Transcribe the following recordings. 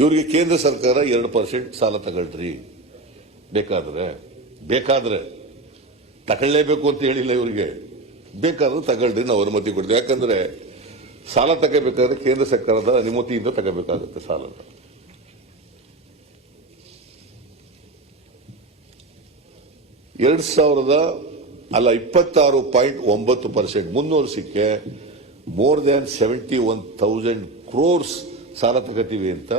ಇವರಿಗೆ ಕೇಂದ್ರ ಸರ್ಕಾರ 2% ಸಾಲ ತಗೊಳ್ರಿ, ಬೇಕಾದ್ರೆ ತಗೊಳ್ಳೇಬೇಕು ಅಂತ ಹೇಳಿಲ್ಲ. ಇವರಿಗೆ ಬೇಕಾದ್ರೆ ತಗೊಳ್ರಿ, ನಾವು ಅನುಮತಿ ಕೊಡ್ತೀವಿ. ಯಾಕಂದ್ರೆ ಸಾಲ ತಗೋಬೇಕಾದ್ರೆ ಕೇಂದ್ರ ಸರ್ಕಾರದ ಅನುಮತಿಯಿಂದ ತಗೋಬೇಕಾಗುತ್ತೆ ಸಾಲ. ಅಲ್ಲ 26.9% 3 ವರ್ಷಕ್ಕೆ ಮೋರ್ ದ್ಯಾನ್ 71,000 ಕ್ರೋರ್ಸ್ ಸಾಲ ತಗೋತೀವಿ ಅಂತ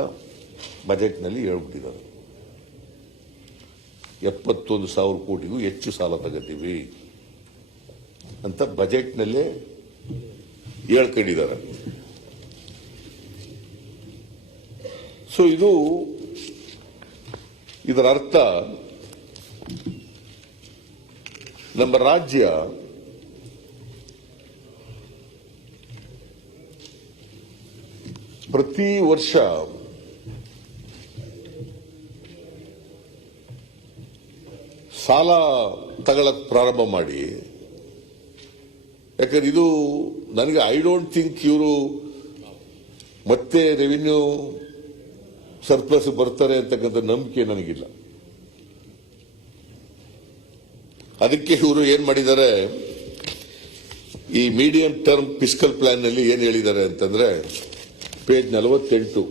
ಬಜೆಟ್ನಲ್ಲಿ ಹೇಳ್ಬಿಟ್ಟಿದ್ದಾರೆ. 71,000 ಕೋಟಿಗೂ ಹೆಚ್ಚು ಸಾಲ ತಗೋತೀವಿ ಅಂತ ಬಜೆಟ್ನಲ್ಲೇ ಹೇಳ್ಕೊಂಡಿದ್ದಾರೆ. ಸೊ ಇದರ ಅರ್ಥ ನಮ್ಮ ರಾಜ್ಯ ಪ್ರತಿ ವರ್ಷ ಸಾಲ ತಗೊಳ್ಳಕ್ ಪ್ರಾರಂಭ ಮಾಡಿ, ಯಾಕಂದ್ರೆ ಇದು ನನಗೆ ಐ ಡೋಂಟ್ ಥಿಂಕ್ ಇವರು ಮತ್ತೆ ರೆವಿನ್ಯೂ ಸರ್ಪ್ಲಸ್ ಬರ್ತಾರೆ ಅಂತಕ್ಕಂಥ ನಂಬಿಕೆ ನನಗಿಲ್ಲ. ಅದಕ್ಕೆ ಇವರು ಏನ್ ಮಾಡಿದ್ದಾರೆ, ಈ ಮೀಡಿಯಂ ಟರ್ಮ್ ಫಿಸ್ಕಲ್ ಪ್ಲಾನ್ ನಲ್ಲಿ ಏನ್ ಹೇಳಿದ್ದಾರೆ ಅಂತಂದ್ರೆ ಪೇಜ್ 48,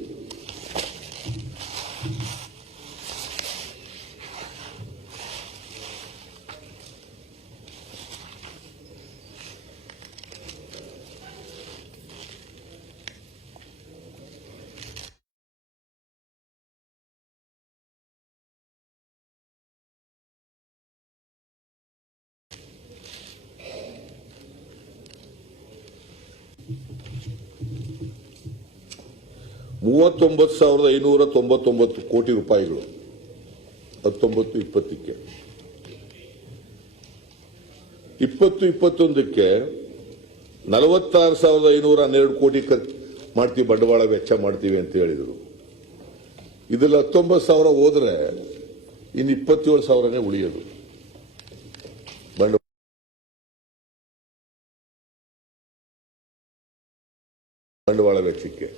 $39,599 ಕೋಟಿ ರೂಪಾಯಿಗಳು 19-20ಕ್ಕೆ, 20-21ಕ್ಕೆ 46,512 ಕೋಟಿ ಮಾಡ್ತೀವಿ, ಬಂಡವಾಳ ವೆಚ್ಚ ಮಾಡ್ತೀವಿ ಅಂತ ಹೇಳಿದರು. ಇದೆಲ್ಲ 19,000 ಹೋದ್ರೆ ಇನ್ನು 27,000ನೇ ಉಳಿಯೋದು ಬಂಡವಾಳ ವೆಚ್ಚಕ್ಕೆ.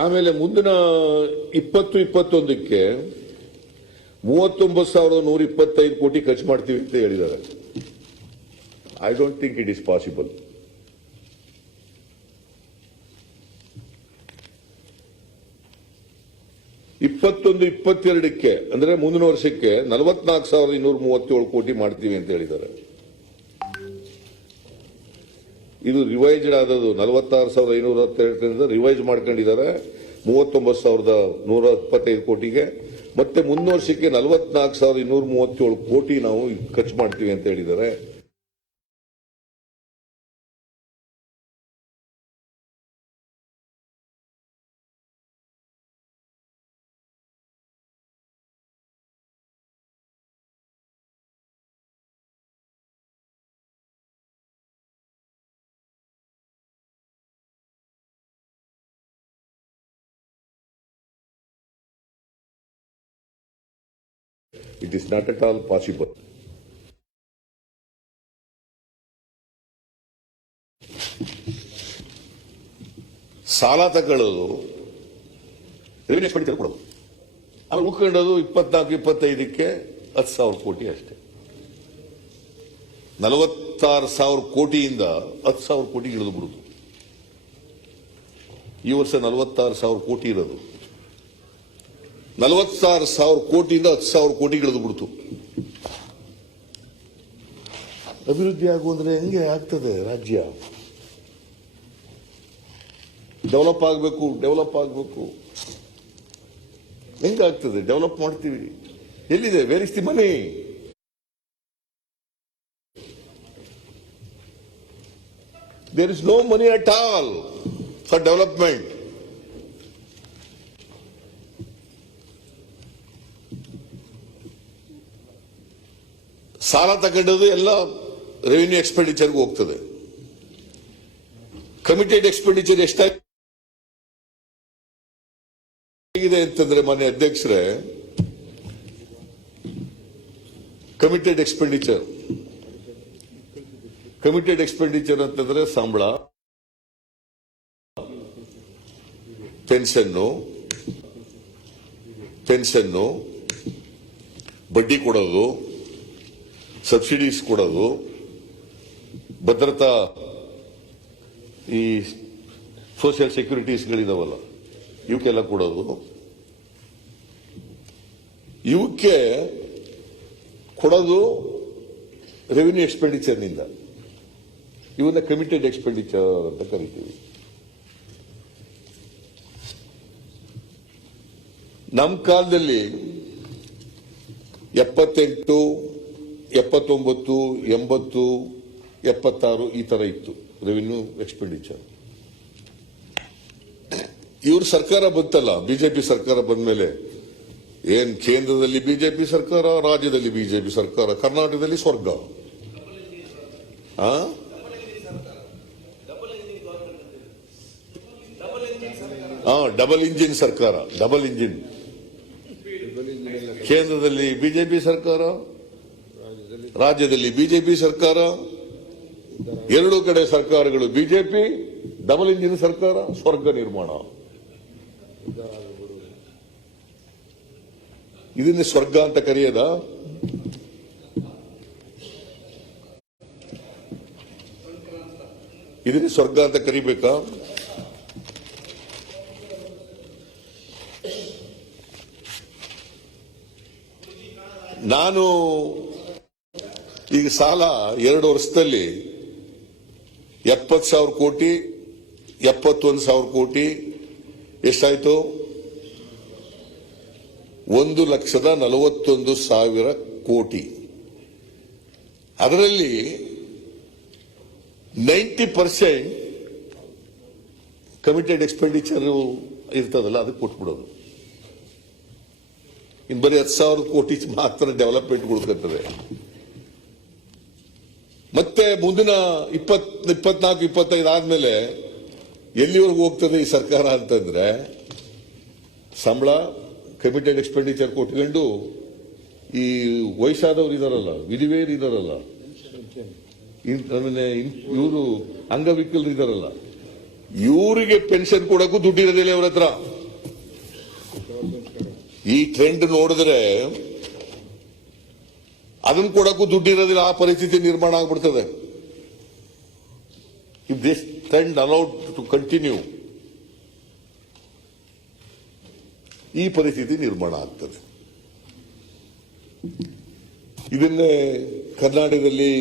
ಆಮೇಲೆ ಮುಂದಿನ 20-21ಕ್ಕೆ 39,125 ಕೋಟಿ ಖರ್ಚು ಮಾಡ್ತೀವಿ ಅಂತ ಹೇಳಿದ್ದಾರೆ. I don't think it is possible. ಇಪ್ಪತ್ತೊಂದು 22ಕ್ಕೆ ಅಂದ್ರೆ ಮುಂದಿನ ವರ್ಷಕ್ಕೆ 44,237 ಕೋಟಿ ಮಾಡ್ತೀವಿ ಅಂತ ಹೇಳಿದ್ದಾರೆ. ಇದು ರಿವೈಸ್ಡ್ ಆದದ್ದು. 46,522 ರಿವೈಸ್ ಮಾಡ್ಕೊಂಡಿದ್ದಾರೆ 39,125 ಕೋಟಿಗೆ. ಮತ್ತೆ ಮುಂದಿನ ವರ್ಷಕ್ಕೆ 44,237 ಕೋಟಿ ನಾವು ಖರ್ಚು ಮಾಡ್ತೀವಿ ಅಂತ ಹೇಳಿದ್ದಾರೆ. It is not at all possible. ಸಾಲ ತಗೊಳ್ಳೋದು, ರೆವಿನ್ಯೂ ಎಕ್ಸ್ಪೆಂಡಿಚರ್ ಕೊಡೋದು, ಆಮೇಲೆ ಉಳ್ಕೊಂಡೋದು 24-25ಕ್ಕೆ 10,000 ಕೋಟಿ ಅಷ್ಟೇ. 46,000 ಕೋಟಿಯಿಂದ 10,000 ಕೋಟಿ ಇಳಿದು ಬಿಡುದು. ಈ ವರ್ಷ 46,000 ಕೋಟಿ ಇರೋದು. 46,000 ಕೋಟಿಯಿಂದ 10,000 ಕೋಟಿ ಇಳಿದು ಬಿಡ್ತು. ಅಭಿವೃದ್ಧಿ ಆಗುವಂದ್ರೆ ಹೆಂಗೆ ಆಗ್ತದೆ? ರಾಜ್ಯ ಡೆವಲಪ್ ಆಗಬೇಕು. ಹೆಂಗಾಗ್ತದೆ? ಡೆವಲಪ್ ಮಾಡ್ತೀವಿ, ಎಲ್ಲಿದೆ? Where is the money? There is no money at all for development. ಸಾಲ ತಗೊಂಡದು ಎಲ್ಲ ರೆವಿನ್ಯೂ ಎಕ್ಸ್ಪೆಂಡಿಚರ್ಗೆ ಹೋಗ್ತದೆ. ಕಮಿಟೆಡ್ ಎಕ್ಸ್ಪೆಂಡಿಚರ್ ಎಷ್ಟಾಗಿದೆ ಅಂತಂದ್ರೆ, ಮಾನ್ಯ ಅಧ್ಯಕ್ಷರೇ, ಕಮಿಟೆಡ್ ಎಕ್ಸ್ಪೆಂಡಿಚರ್. ಕಮಿಟೆಡ್ ಎಕ್ಸ್ಪೆಂಡಿಚರ್ ಅಂತಂದ್ರೆ ಸಂಬಳ, ಪೆನ್ಷನ್ನು, ಬಡ್ಡಿ ಕೊಡೋದು, ಸಬ್ಸಿಡೀಸ್ ಕೊಡೋದು, ಭದ್ರತಾ ಈ ಸೋಷಿಯಲ್ ಸೆಕ್ಯೂರಿಟೀಸ್ಗಳಿದಾವಲ್ಲ ಇವಕ್ಕೆಲ್ಲ ಕೊಡೋದು. ಇವಕ್ಕೆ ಕೊಡೋದು ರೆವಿನ್ಯೂ ಎಕ್ಸ್ಪೆಂಡಿಚರ್ನಿಂದ. ಇವನ್ನ ಕಮಿಟೆಡ್ ಎಕ್ಸ್ಪೆಂಡಿಚರ್ ಅಂತ ಕರಿತೀವಿ. ನಮ್ಮ ಕಾಲದಲ್ಲಿ 78, 79, 80, 76 ಈ ತರ ಇತ್ತು ರೆವಿನ್ಯೂ ಎಕ್ಸ್ಪೆಂಡಿಚರ್. ಇವ್ರ ಸರ್ಕಾರ ಬಂತಲ್ಲ, ಬಿಜೆಪಿ ಸರ್ಕಾರ ಬಂದ್ಮೇಲೆ ಏನ್ ಕೇಂದ್ರದಲ್ಲಿ ಬಿಜೆಪಿ ಸರ್ಕಾರ, ರಾಜ್ಯದಲ್ಲಿ ಬಿಜೆಪಿ ಸರ್ಕಾರ, ಕರ್ನಾಟಕದಲ್ಲಿ ಸ್ವರ್ಗ. ಡಬಲ್ ಇಂಜಿನ್ ಸರ್ಕಾರ, ಡಬಲ್ ಇಂಜಿನ್. ಕೇಂದ್ರದಲ್ಲಿ ಬಿಜೆಪಿ ಸರ್ಕಾರ, ರಾಜ್ಯದಲ್ಲಿ ಬಿಜೆಪಿ ಸರ್ಕಾರ, ಎರಡೂ ಕಡೆ ಸರ್ಕಾರಗಳು ಬಿಜೆಪಿ, ಡಬಲ್ ಇಂಜಿನ್ ಸರ್ಕಾರ, ಸ್ವರ್ಗ ನಿರ್ಮಾಣ. ಇದನ್ನೇ ಸ್ವರ್ಗ ಅಂತ ಕರೆಯದ? ಇದನ್ನೇ ಸ್ವರ್ಗ ಅಂತ ಕರಿಬೇಕಾ? ನಾನು ಈಗ ಸಾಲ 2 ವರ್ಷದಲ್ಲಿ 70,000 ಕೋಟಿ, 71,000 ಕೋಟಿ, ಎಷ್ಟಾಯ್ತು? 1,41,000 ಕೋಟಿ. ಅದರಲ್ಲಿ 90% ಕಮಿಟೆಡ್ ಎಕ್ಸ್ಪೆಂಡಿಚರ್ ಇರ್ತದಲ್ಲ, ಅದಕ್ಕೆ ಕೊಟ್ಬಿಡೋದು. ಇನ್ನು ಬರೀ 10,000 ಕೋಟಿ ಮಾತ್ರ ಡೆವಲಪ್ಮೆಂಟ್ ಉಳ್ಕೊತದೆ. ಮತ್ತೆ ಮುಂದಿನ 24, 25 ಆದ್ಮೇಲೆ ಎಲ್ಲಿವರೆಗೂ ಹೋಗ್ತದೆ ಈ ಸರ್ಕಾರ ಅಂತಂದ್ರೆ, ಸಂಬಳ, ಕಮಿಟೆಡ್ ಎಕ್ಸ್ಪೆಂಡಿಚರ್ ಕೊಟ್ಕೊಂಡು ಈ ವಯಸ್ಸಾದವ್ರು ಇದಾರಲ್ಲ, ವಿಧಿವೇರು ಇದಾರಲ್ಲ, ಆಮೇಲೆ ಇವರು ಅಂಗವಿಕಲರು ಇದಾರಲ್ಲ, ಇವರಿಗೆ ಪೆನ್ಷನ್ ಕೊಡಕ್ಕೂ ದುಡ್ಡಿರೋದಿಲ್ಲ ಇವ್ರ ಹತ್ರ. ಈ ಟ್ರೆಂಡ್ ನೋಡಿದ್ರೆ ಅದನ್ನು ಕೊಡಕ್ಕೂ ದುಡ್ಡಿರೋದಿಲ್ಲ, ಆ ಪರಿಸ್ಥಿತಿ ನಿರ್ಮಾಣ ಆಗ್ಬಿಡ್ತದೆ. If this trend allowed to continue, ಈ ಪರಿಸ್ಥಿತಿ ನಿರ್ಮಾಣ ಆಗ್ತದೆ. ಇದನ್ನೇ ಕರ್ನಾಟಕದಲ್ಲಿ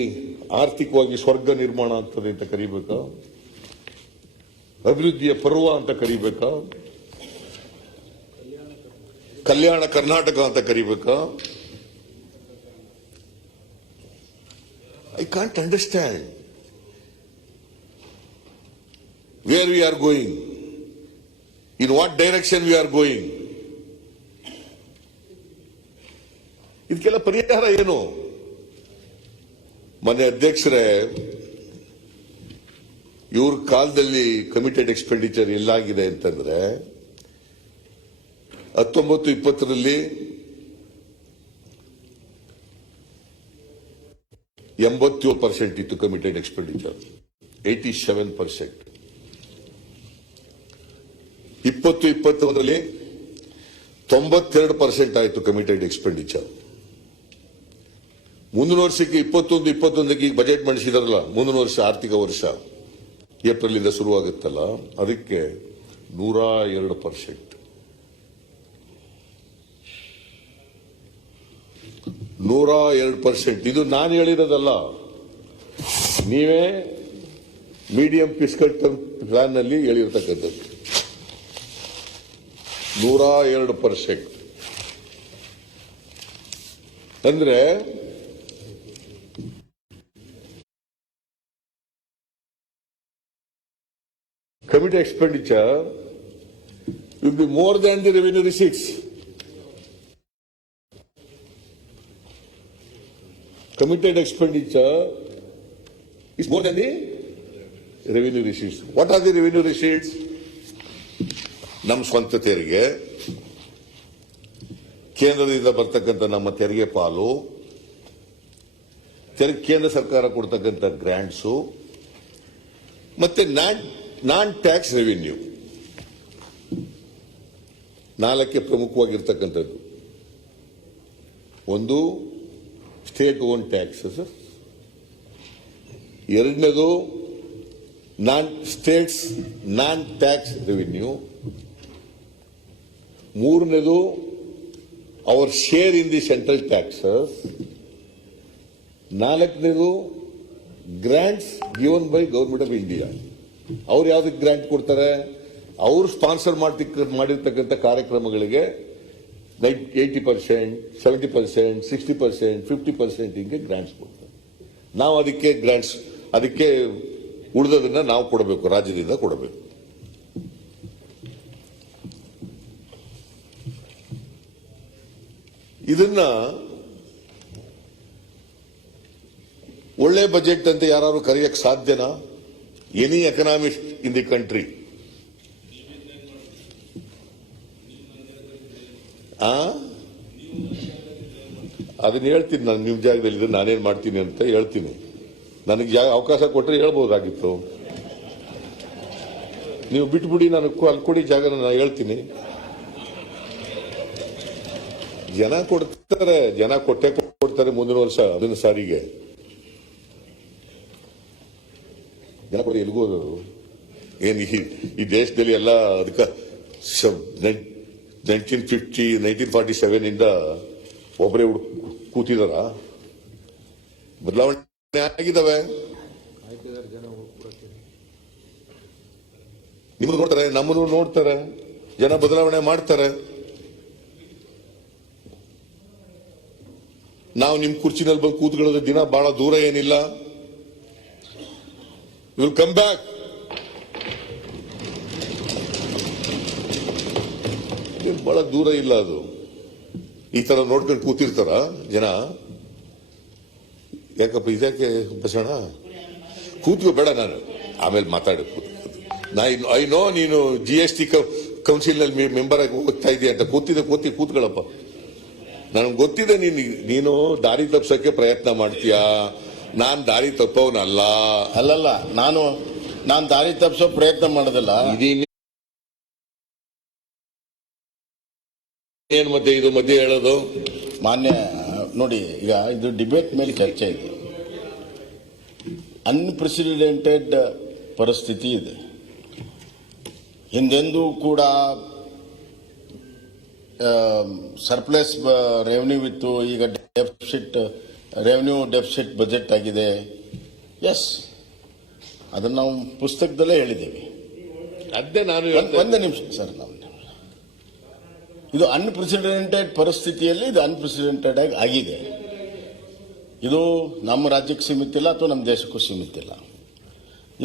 ಆರ್ಥಿಕವಾಗಿ ಸ್ವರ್ಗ ನಿರ್ಮಾಣ ಆಗ್ತದೆ ಅಂತ ಕರಿಬೇಕಾ? ಅಭಿವೃದ್ಧಿಯ ಪರ್ವ ಅಂತ ಕರಿಬೇಕಾ? ಕಲ್ಯಾಣ ಕರ್ನಾಟಕ ಅಂತ ಕರಿಬೇಕಾ? I can't understand where we are going, in what direction we are going. ಇದಕ್ಕೆಲ್ಲ ಪರಿಹಾರ ಏನು? ಮೊನ್ನೆ ಅಧ್ಯಕ್ಷರೇ, ಇವ್ರ ಕಾಲದಲ್ಲಿ ಕಮಿಟೆಡ್ ಎಕ್ಸ್ಪೆಂಡಿಚರ್ ಎಲ್ಲಾಗಿದೆ ಅಂತಂದ್ರೆ 19-20ರಲ್ಲಿ 87% ಇತ್ತು ಕಮಿಟೆಡ್ ಎಕ್ಸ್ಪೆಂಡಿಚರ್, 87%. 20-21ರಲ್ಲಿ 92% ಆಯಿತು ಕಮಿಟೆಡ್ ಎಕ್ಸ್ಪೆಂಡಿಚರ್. ಮುಂದಿನ ವರ್ಷಕ್ಕೆ 21-21ಕ್ಕೆ ಈಗ ಬಜೆಟ್ ಮಂಡಿಸಿದಾರಲ್ಲ, ಮುಂದಿನ ವರ್ಷ ಆರ್ಥಿಕ ವರ್ಷ ಏಪ್ರಿಲ್ ಇಂದ ಶುರುವಾಗುತ್ತಲ್ಲ, ಅದಕ್ಕೆ 102%. 102%. ಇದು ನಾನು ಹೇಳಿರೋದಲ್ಲ, ನೀವೇ ಮೀಡಿಯಂ ಫಿಸ್ಕಲ್ ಪ್ಲಾನ್ ನಲ್ಲಿ ಹೇಳಿರ್ತಕ್ಕಂಥದ್ದು. 102%. ಅಂದ್ರೆ committed expenditure will be more than the revenue receipts. Committed expenditure is more than the revenue receipts. What are the revenue receipts? ನಮ್ಮ ಸ್ವಂತ ತೆರಿಗೆ, ಕೇಂದ್ರದಿಂದ ಬರ್ತಕ್ಕಂಥ ನಮ್ಮ ತೆರಿಗೆ ಪಾಲು, ಕೇಂದ್ರ ಸರ್ಕಾರ ಕೊಡ್ತಕ್ಕಂಥ ಗ್ರಾಂಟ್ಸು ಮತ್ತೆ ನಾನ್ ಟ್ಯಾಕ್ಸ್ ರೆವಿನ್ಯೂ ನಾಲ್ಕೇ ಪ್ರಮುಖವಾಗಿರ್ತಕ್ಕಂಥದ್ದು. ಒಂದು ಸ್ಟೇಟ್ ಓನ್ ಟ್ಯಾಕ್ಸಸ್, ಎರಡನೇದು ಸ್ಟೇಟ್ಸ್ ನಾನ್ ಟ್ಯಾಕ್ಸ್ ರೆವಿನ್ಯೂ, ಮೂರನೇದು our share in the central taxes, ನಾಲ್ಕನೇದು grants given by government of India. ಅವ್ರು ಯಾವ್ದಕ್ಕೆ ಗ್ರಾಂಟ್ ಕೊಡ್ತಾರೆ? ಅವ್ರು ಸ್ಪಾನ್ಸರ್ ಮಾಡಿರ್ತಕ್ಕಂಥ ಕಾರ್ಯಕ್ರಮಗಳಿಗೆ 80%, 70%, 60%, 50% ಹಿಂಗೆ ಗ್ರಾಂಟ್ಸ್ ಕೊಡ್ತಾರೆ. ನಾವು ಅದಕ್ಕೆ ಉಳಿದದನ್ನ ನಾವು ಕೊಡಬೇಕು, ರಾಜ್ಯದಿಂದ ಕೊಡಬೇಕು. ಇದನ್ನ ಒಳ್ಳೆ ಬಜೆಟ್ ಅಂತ ಯಾರು ಕರೆಯಕ್ಕೆ ಸಾಧ್ಯನಾ? Any economist in the country ಅದನ್ನ ಹೇಳ್ತೀನಿ. ನಾನು ನಿಮ್ಮ ಜಾಗದಲ್ಲಿ ನಾನೇನ್ ಮಾಡ್ತೀನಿ ಅಂತ ಹೇಳ್ತೀನಿ. ನನಗೆ ಅವಕಾಶ ಕೊಟ್ಟರೆ ಹೇಳ್ಬೋದಾಗಿತ್ತು. ನೀವು ಬಿಟ್ಬಿಡಿ, ನನಗೆ ಅಲ್ಲಿ ಕೊಡಿ ಜಾಗ, ನಾನು ಹೇಳ್ತೀನಿ. ಜನ ಕೊಡ್ತಾರೆ, ಜನ ಕೊಟ್ಟೆ ಕೊಡ್ತಾರೆ. ಮುಂದಿನ ವರ್ಷ ಅದನ್ನ ಸಾರಿಗೆ ಜನ ಕೊಡಿ. ಎಲ್ಗೂ ಏನ್ ಈ ದೇಶದಲ್ಲಿ ಎಲ್ಲ ಅದಕ್ಕೆ 1947 ಇಂದ ಒಬ್ಬರೇ ಕೂತಿದಾರ? ಬದಲಾವಣೆ ಆಗಿದ್ದಾವೆ. ನಿಮ್ಮನ್ನು ನೋಡ್ತಾರೆ, ನಮ್ಮನ್ನು ನೋಡ್ತಾರೆ, ಜನ ಬದಲಾವಣೆ ಮಾಡ್ತಾರೆ. ನಾವು ನಿಮ್ ಕುರ್ಚಿನಲ್ಲಿ ಬಂದು ಕೂತ್ಕೊಳ್ಳೋದು ದಿನ ಬಹಳ ದೂರ ಏನಿಲ್ಲ. Will come back. ಬಹಳ ದೂರ ಇಲ್ಲ ಅದು. ಈ ತರ ನೋಡ್ಕೊಂಡು ಕೂತಿರ್ತಾರ ಜನ. ಯಾಕಪ್ಪ ಇದಕ್ಕೆ ಬಸಣ ಕೂತ್ಕೋ ಬೇಡ, ನಾನು ಆಮೇಲೆ ಮಾತಾಡ. ಐ ನೋ ನೀನು GST ಕೌನ್ಸಿಲ್ ನಲ್ಲಿ ಮೆಂಬರ್ ಆಗಿ ಹೋಗ್ತಾ ಇದೆಯಾ ಅಂತ. ಕೂತ್ಕೊಳ್ಳಪ್ಪ. ನನಗೆ ಗೊತ್ತಿದೆ ನೀನು ದಾರಿ ತಪ್ಪಿಸಕ್ಕೆ ಪ್ರಯತ್ನ ಮಾಡ್ತೀಯಾ. ನಾನ್ ದಾರಿ ತಪ್ಪವನಲ್ಲ. ಅಲ್ಲಲ್ಲ, ನಾನು ದಾರಿ ತಪ್ಪಿಸೋ ಪ್ರಯತ್ನ ಮಾಡೋದಿಲ್ಲ. ಏನ್ ಮತ್ತೆ ಇದು ಮಧ್ಯೆ ಹೇಳೋದು? ಮಾನ್ಯ ನೋಡಿ, ಈಗ ಇದು ಡಿಬೇಟ್ ಮೇಲೆ ಚರ್ಚೆ ಇದೆ. ಅನ್ಪ್ರೆಸಿಡೆಂಟೆಡ್ ಪರಿಸ್ಥಿತಿ ಇದೆ. ಹಿಂದೆಂದೂ ಕೂಡ ಸರ್ಪ್ಲಸ್ ರೆವೆನ್ಯೂ ಇತ್ತು. ಈಗ ರೆವೆನ್ಯೂ ಡೆಫಿಸಿಟ್ ಬಜೆಟ್ ಆಗಿದೆ. ಎಸ್, ಅದನ್ನ ನಾವು ಪುಸ್ತಕದಲ್ಲೇ ಹೇಳಿದ್ದೀವಿ. ಅದೇ ನಾನು ಒಂದು ನಿಮಿಷ ಸರ್, ಇದು ಅನ್ಪ್ರೆಸಿಡೆಂಟೆಡ್ ಪರಿಸ್ಥಿತಿಯಲ್ಲಿ ಇದು ಅನ್ಪ್ರೆಸಿಡೆಂಟೆಡ್ ಆಗಿದೆ. ಇದು ನಮ್ಮ ರಾಜ್ಯಕ್ಕೆ ಸೀಮಿತ ಇಲ್ಲ ಅಥವಾ ನಮ್ಮ ದೇಶಕ್ಕೂ ಸೀಮಿತ ಇಲ್ಲ.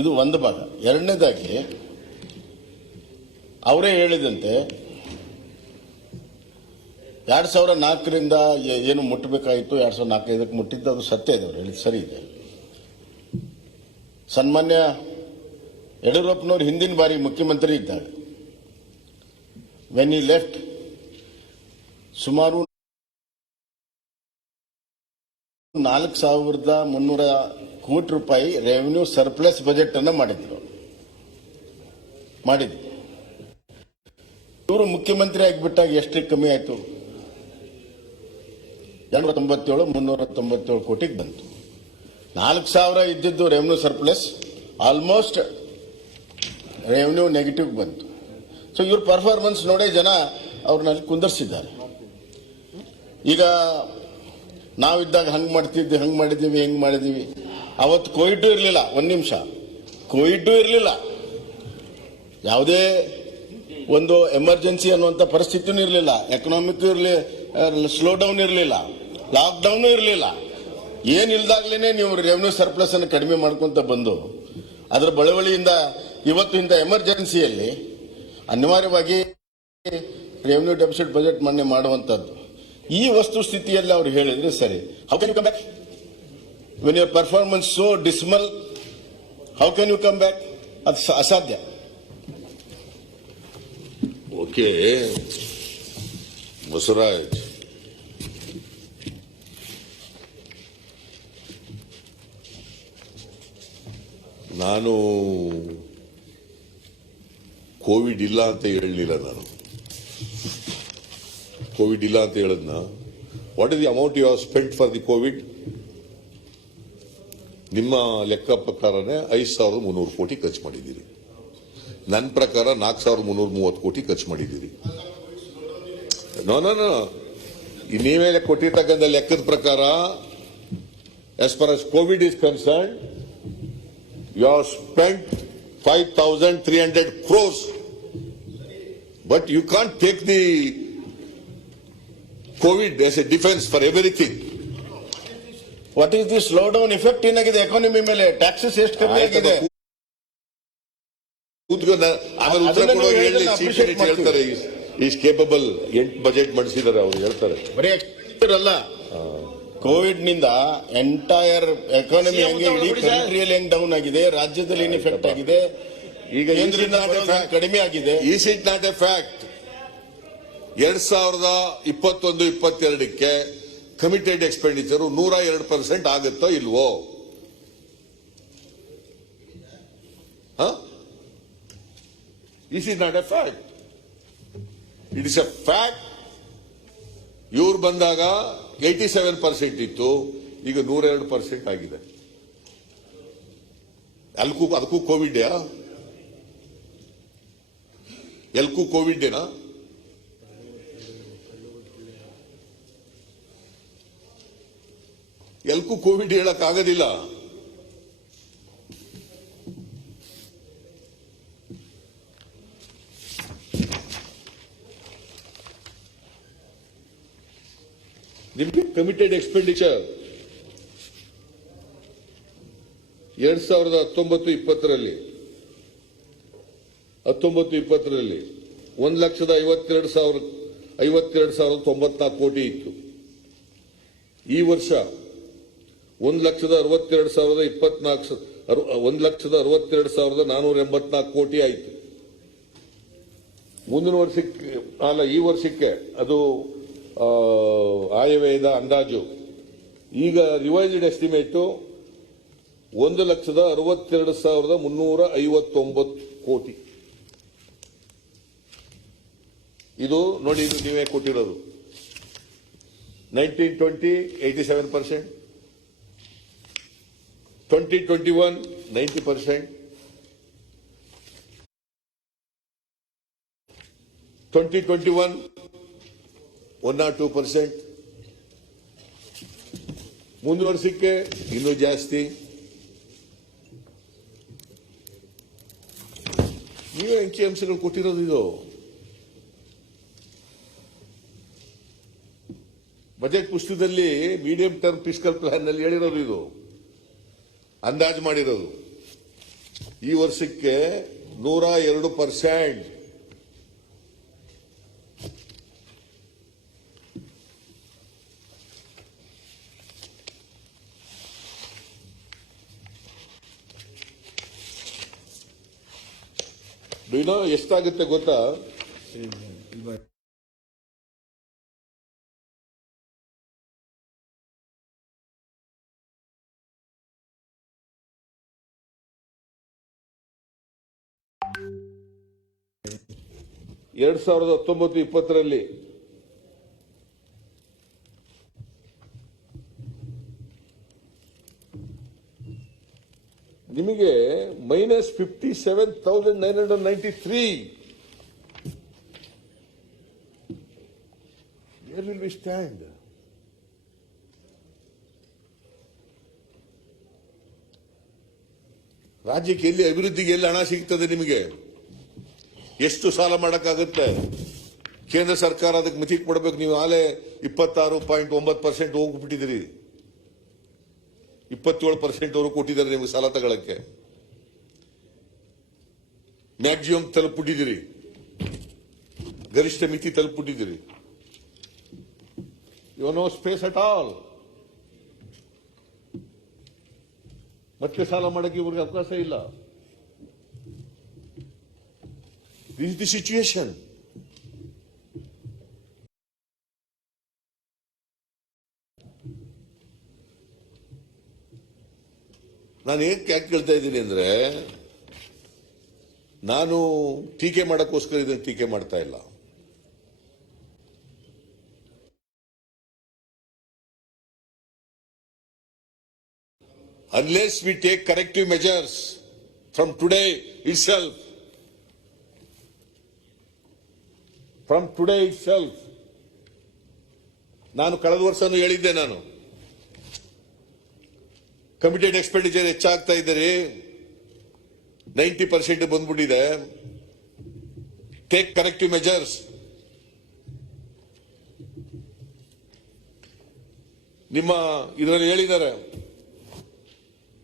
ಇದು ಒಂದು ಭಾಗ. ಎರಡನೇದಾಗಿ ಅವರೇ ಹೇಳಿದಂತೆ 2004ರಿಂದ ಏನು ಮುಟ್ಟಬೇಕಾಯಿತು 2004 ಮುಟ್ಟಿದ್ದು ಅದು ಸತ್ಯ ಇದೆ. ಅವರು ಹೇಳಿದ್ದು ಸರಿ ಇದೆ. ಸನ್ಮಾನ್ಯ ಯಡಿಯೂರಪ್ಪನವರು ಹಿಂದಿನ ಬಾರಿ ಮುಖ್ಯಮಂತ್ರಿ ಇದ್ದಾಗ ವೆನ್ ಈ ಲೆಫ್ಟ್ ಸುಮಾರು 4,300 ಕೋಟಿ ರೂಪಾಯಿ ರೆವೆನ್ಯೂ ಸರ್ಪ್ಲಸ್ ಬಜೆಟ್ ಅನ್ನು ಮಾಡಿದ್ರು. ಇವರು ಮುಖ್ಯಮಂತ್ರಿ ಆಗಿಬಿಟ್ಟಾಗ ಎಷ್ಟು ಕಮ್ಮಿ ಆಯಿತು? 297, 397 ಕೋಟಿಗೆ ಬಂತು. 4,000 ಇದ್ದಿದ್ದು revenue surplus almost revenue negative ಬಂತು. ಸೊ ಇವ್ರ ಪರ್ಫಾರ್ಮೆನ್ಸ್ ನೋಡೇ ಜನ ಅವ್ರನ್ನಲ್ಲಿ ಕುಂದರ್ಸಿದ್ದಾರೆ. ಈಗ ನಾವಿದ್ದಾಗ ಹಂಗೆ ಮಾಡ್ತಿದ್ವಿ, ಹಂಗೆ ಮಾಡಿದ್ದೀವಿ, ಹೆಂಗೆ ಮಾಡಿದ್ದೀವಿ. ಅವತ್ತು ಕೋವಿಡ್ ಇರಲಿಲ್ಲ. ಒಂದು ನಿಮಿಷ, ಕೋವಿಡ್ ಇರಲಿಲ್ಲ. ಯಾವುದೇ ಒಂದು ಎಮರ್ಜೆನ್ಸಿ ಅನ್ನುವಂಥ ಪರಿಸ್ಥಿತಿನೂ ಇರಲಿಲ್ಲ. ಎಕನಾಮಿಕ್ ಸ್ಲೋ ಡೌನ್ ಇರಲಿಲ್ಲ, ಲಾಕ್ಡೌನ್ ಇರಲಿಲ್ಲ. ಏನಿಲ್ದಾಗ್ಲೇನೆ ನೀವು ರೆವೆನ್ಯೂ ಸರ್ಪ್ಲಸ್ ಅನ್ನು ಕಡಿಮೆ ಮಾಡ್ಕೊಂತ ಬಂದು ಅದರ ಬಳವಳಿಯಿಂದ ಇವತ್ತು ಇಂಥ ಎಮರ್ಜೆನ್ಸಿಯಲ್ಲಿ ಅನಿವಾರ್ಯವಾಗಿ ರೆವೆನ್ಯೂ ಡೆಫಿಸಿಟ್ ಬಜೆಟ್ ಮನ್ನಣೆ ಮಾಡುವಂತದ್ದು. ಈ ವಸ್ತುಸ್ಥಿತಿಯಲ್ಲಿ ಅವರು ಹೇಳಿದ್ರೆ ಸರಿ. How can you come back when your performance so dismal? How can you come back? ಅದು ಅಸಾಧ್ಯ. ಓಕೆ ಬಸವರಾಜ್, ನಾನು ಕೋವಿಡ್ ಇಲ್ಲ ಅಂತ ಹೇಳಲಿಲ್ಲ. ನಾನು ಕೋವಿಡ್ ಇಲ್ಲ ಅಂತ ಹೇಳದ್ನ. What is the amount you have spent for the Covid? ನಿಮ್ಮ ಲೆಕ್ಕ ಪ್ರಕಾರನೇ 5,300 ಕೋಟಿ ಖರ್ಚು ಮಾಡಿದ್ದೀರಿ. ನನ್ನ ಪ್ರಕಾರ 4,330 ಕೋಟಿ ಖರ್ಚು ಮಾಡಿದ್ದೀರಿ. ನೋ ನೀವೇ ಕೊಟ್ಟಿರ್ತಕ್ಕಂಥ ಲೆಕ್ಕದ ಪ್ರಕಾರ, as far as COVID is concerned, you have spent 5,300 crores. But you can't take the COVID as a defense for everything. What is the slow down effect ಏನಾಗಿದೆ ಎಕಾನಮಿ ಮೇಲೆ? ಟ್ಯಾಕ್ಸಸ್ ಎಷ್ಟು ಕಮ್ಮಿ ಆಗಿದೆ? ಆಮೇಲೆ ಉತ್ತರ ಕೊಡುವಾಗ ಹೇಳಿ, ಚೀಫ್ ಮಿನಿಸ್ಟರ್ ಹೇಳ್ತಾರೆ ಈಸ್ ಕೇಪಬಲ್. 8 ಬಜೆಟ್ ಮಾಡಿಸಿದ್ದಾರೆ, ಅವರು ಹೇಳ್ತಾರೆ. ಬರೀ ಎಕ್ಸ್ಪೆಂಡಿಚರ್ ಅಲ್ಲ, ಕೋವಿಡ್ ನಿಂದ ಎಂಟೈರ್ ಎಕಾನಮಿ ಹೆಂಗೆ, ಇಡೀ ಕಂಟ್ರಿಯಲ್ಲಿ ಹೆಂಗ್ ಡೌನ್ ಆಗಿದೆ, ರಾಜ್ಯದಲ್ಲಿ ಏನ್ ಎಫೆಕ್ಟ್ ಆಗಿದೆ, ಈಗ ಕಡಿಮೆ ಆಗಿದೆ. Is it not a fact? 2021-22ಕ್ಕೆ ಕಮಿಟೆಡ್ ಎಕ್ಸ್ಪೆಂಡಿಚರ್ 102% ಆಗುತ್ತೋ ಇಲ್ವೋ? This is not a fact. It is a fact. ಇವ್ರು ಬಂದಾಗ 87% ಇತ್ತು, ಈಗ 102% ಆಗಿದೆ. ಅದಕ್ಕೂ ಕೋವಿಡ್ ಎಲ್ಕೂ ಕೋವಿಡ್ ಏನಾ? ಎಲ್ಕೂ ಕೋವಿಡ್ ಹೇಳಕ್ ಆಗೋದಿಲ್ಲ. ನಿಮಗೆ ಕಮಿಟೆಡ್ ಎಕ್ಸ್ಪೆಂಡಿಚರ್ 2019-20ರಲ್ಲಿ 1,52,094 ಕೋಟಿ ಇತ್ತು. ಈ ವರ್ಷ 1,62,484 ಕೋಟಿ ಆಯಿತು. ಮುಂದಿನ ವರ್ಷಕ್ಕೆ ಅಲ್ಲ, ಈ ವರ್ಷಕ್ಕೆ ಅದು ಆಯವ್ಯಯದ ಅಂದಾಜು. ಈಗ ರಿವೈಸ್ಡ್ ಎಸ್ಟಿಮೇಟ್ 1,62,359 ಕೋಟಿ. ಇದು ನೋಡಿ, ಇದು ನೀವೇ ಕೊಟ್ಟಿರೋದು. 1920 87%, 2021 90%, 2021 102%, ಮುಂದಿನ ವರ್ಷಕ್ಕೆ ಇನ್ನೂ ಜಾಸ್ತಿ. ನೀವೇ ಅಂಕಿಅಂಶಗಳು ಕೊಟ್ಟಿರೋದು. ಇದು ಬಜೆಟ್ ಪುಸ್ತಕದಲ್ಲಿ ಮೀಡಿಯಂ ಟರ್ಮ್ ಫಿಸ್ಕಲ್ ಪ್ಲಾನ್ ನಲ್ಲಿ ಹೇಳಿರೋದು, ಇದು ಅಂದಾಜು ಮಾಡಿರೋದು. ಈ ವರ್ಷಕ್ಕೆ 102%. ಎಷ್ಟಾಗುತ್ತೆ ಗೊತ್ತಾ? ಎರಡ್ 2019-20ರಲ್ಲಿ ನಿಮಗೆ -57,993. Where will we stand? ರಾಜ್ಯಕ್ಕೆ ಎಲ್ಲಿ ಅಭಿವೃದ್ಧಿಗೆ ಎಲ್ಲಿ ಹಣ ಸಿಗ್ತದೆ? ನಿಮಗೆ ಎಷ್ಟು ಸಾಲ ಮಾಡಕ್ಕಾಗುತ್ತೆ? ಕೇಂದ್ರ ಸರ್ಕಾರ ಅದಕ್ಕೆ ಮಿತಿ ಕೊಡಬೇಕು. ನೀವು ಆಲೆ 26.9% ಹೋಗ್ಬಿಟ್ಟಿದ್ದೀರಿ. 27% ಅವರು ಕೊಟ್ಟಿದ್ದಾರೆ ನಿಮಗೆ ಸಾಲ ತಗೊಳ್ಳಕ್ಕೆ. ಮ್ಯಾಕ್ಸಿಮಮ್ ತಲುಪಿಬಿಟ್ಟಿದ್ದೀರಿ, ಗರಿಷ್ಠ ಮಿತಿ ತಲುಪಿಬಿಟ್ಟಿದ್ದೀರಿ. You no space at all. ಮತ್ತೆ ಸಾಲ ಮಾಡಕ್ಕೆ ಇವ್ರಿಗೆ ಅವಕಾಶ ಇಲ್ಲ. This is the situation. ನಾನು ಯಾಕೆ ಕೇಳ್ತಾ ಇದ್ದೀನಿ ಅಂದ್ರೆ, ನಾನು ಟೀಕೆ ಮಾಡಕ್ಕೋಸ್ಕರ ಇದನ್ನು ಟೀಕೆ ಮಾಡ್ತಾ ಇಲ್ಲ. Unless we take corrective measures from today itself, ನಾನು ಕಳೆದ ವರ್ಷನೂ ಹೇಳಿದ್ದೆ, ನಾನು ಕಮಿಟೆಡ್ ಎಕ್ಸ್ಪೆಂಡಿಚರ್ ಹೆಚ್ಚಾಗ್ತಾ ಇದ್ದಾರೆ, 90% ಬಂದ್ಬಿಟ್ಟಿದೆ, ಟೇಕ್ ಕರೆಕ್ಟಿವ್ ಮೆಜರ್ಸ್. ನಿಮ್ಮ ಇದರಲ್ಲಿ ಹೇಳಿದ್ದಾರೆ,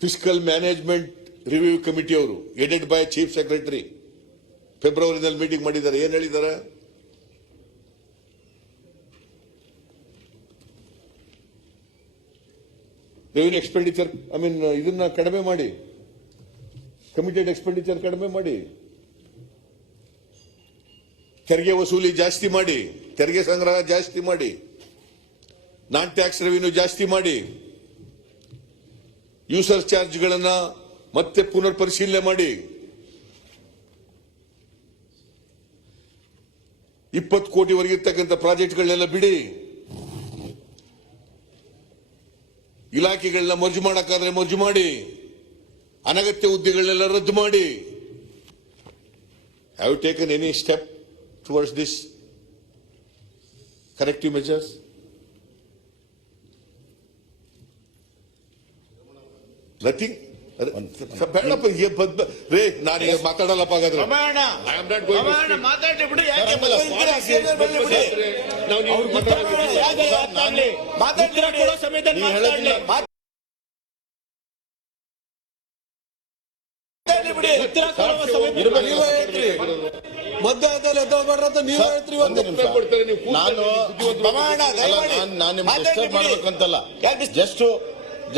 ಫಿಸ್ಕಲ್ ಮ್ಯಾನೇಜ್ಮೆಂಟ್ ರಿವ್ಯೂ ಕಮಿಟಿ ಅವರು ಹೆಡೆಡ್ ಬೈ ಚೀಫ್ ಸೆಕ್ರೆಟರಿ ಫೆಬ್ರವರಿನಲ್ಲಿ ಮೀಟಿಂಗ್ ಮಾಡಿದ್ದಾರೆ. ಏನ್ ಹೇಳಿದ್ದಾರೆ? ರೆವಿನ್ಯೂ ಎಕ್ಸ್ಪೆಂಡಿಚರ್ ಇದನ್ನ ಕಡಿಮೆ ಮಾಡಿ, ಕಮಿಟೆಡ್ ಎಕ್ಸ್ಪೆಂಡಿಚರ್ ಕಡಿಮೆ ಮಾಡಿ, ತೆರಿಗೆ ವಸೂಲಿ ಜಾಸ್ತಿ ಮಾಡಿ, ತೆರಿಗೆ ಸಂಗ್ರಹ ಜಾಸ್ತಿ ಮಾಡಿ, ನಾನ್ ಟ್ಯಾಕ್ಸ್ ರೆವಿನ್ಯೂ ಜಾಸ್ತಿ ಮಾಡಿ, ಯೂಸರ್ ಚಾರ್ಜ್ಗಳನ್ನ ಮತ್ತೆ ಪುನರ್ ಪರಿಶೀಲನೆ ಮಾಡಿ, 20 ಕೋಟಿವರೆಗೆ ಇರ್ತಕ್ಕಂಥ ಪ್ರಾಜೆಕ್ಟ್ಗಳನ್ನೆಲ್ಲ ಬಿಡಿ, ಇಲಾಖೆಗಳನ್ನ ಮರ್ಜು ಮಾಡಕ್ಕಾದ್ರೆ ಮರ್ಜು ಮಾಡಿ, ಅನಗತ್ಯ ಹುದ್ದೆಗಳನ್ನೆಲ್ಲ ರದ್ದು ಮಾಡಿ. Have you taken any step towards this corrective measures? Nothing. ಬೇಡಪ್ಪ, ರೇ ನಾನೀಗ ಮಾತಾಡಲ್ಲಪ್ಪ. ಹಾಗಾದ್ರೆ ಐ ಆಮ್ ನಾಟ್ ಗೋಯಿಂಗ್ ಮಾತಾಡಿ ಬಿಡಿ. ಮಧ್ಯದಲ್ಲಿ ಎದ್ದೋಗ್ಬಾರ್ದು ನೀವು ಹೇಳ್ತೀರಿ. ನಾನು ಡಿಸ್ಟರ್ಬ್ ಮಾಡ್ಬೇಕಂತಲ್ಲ,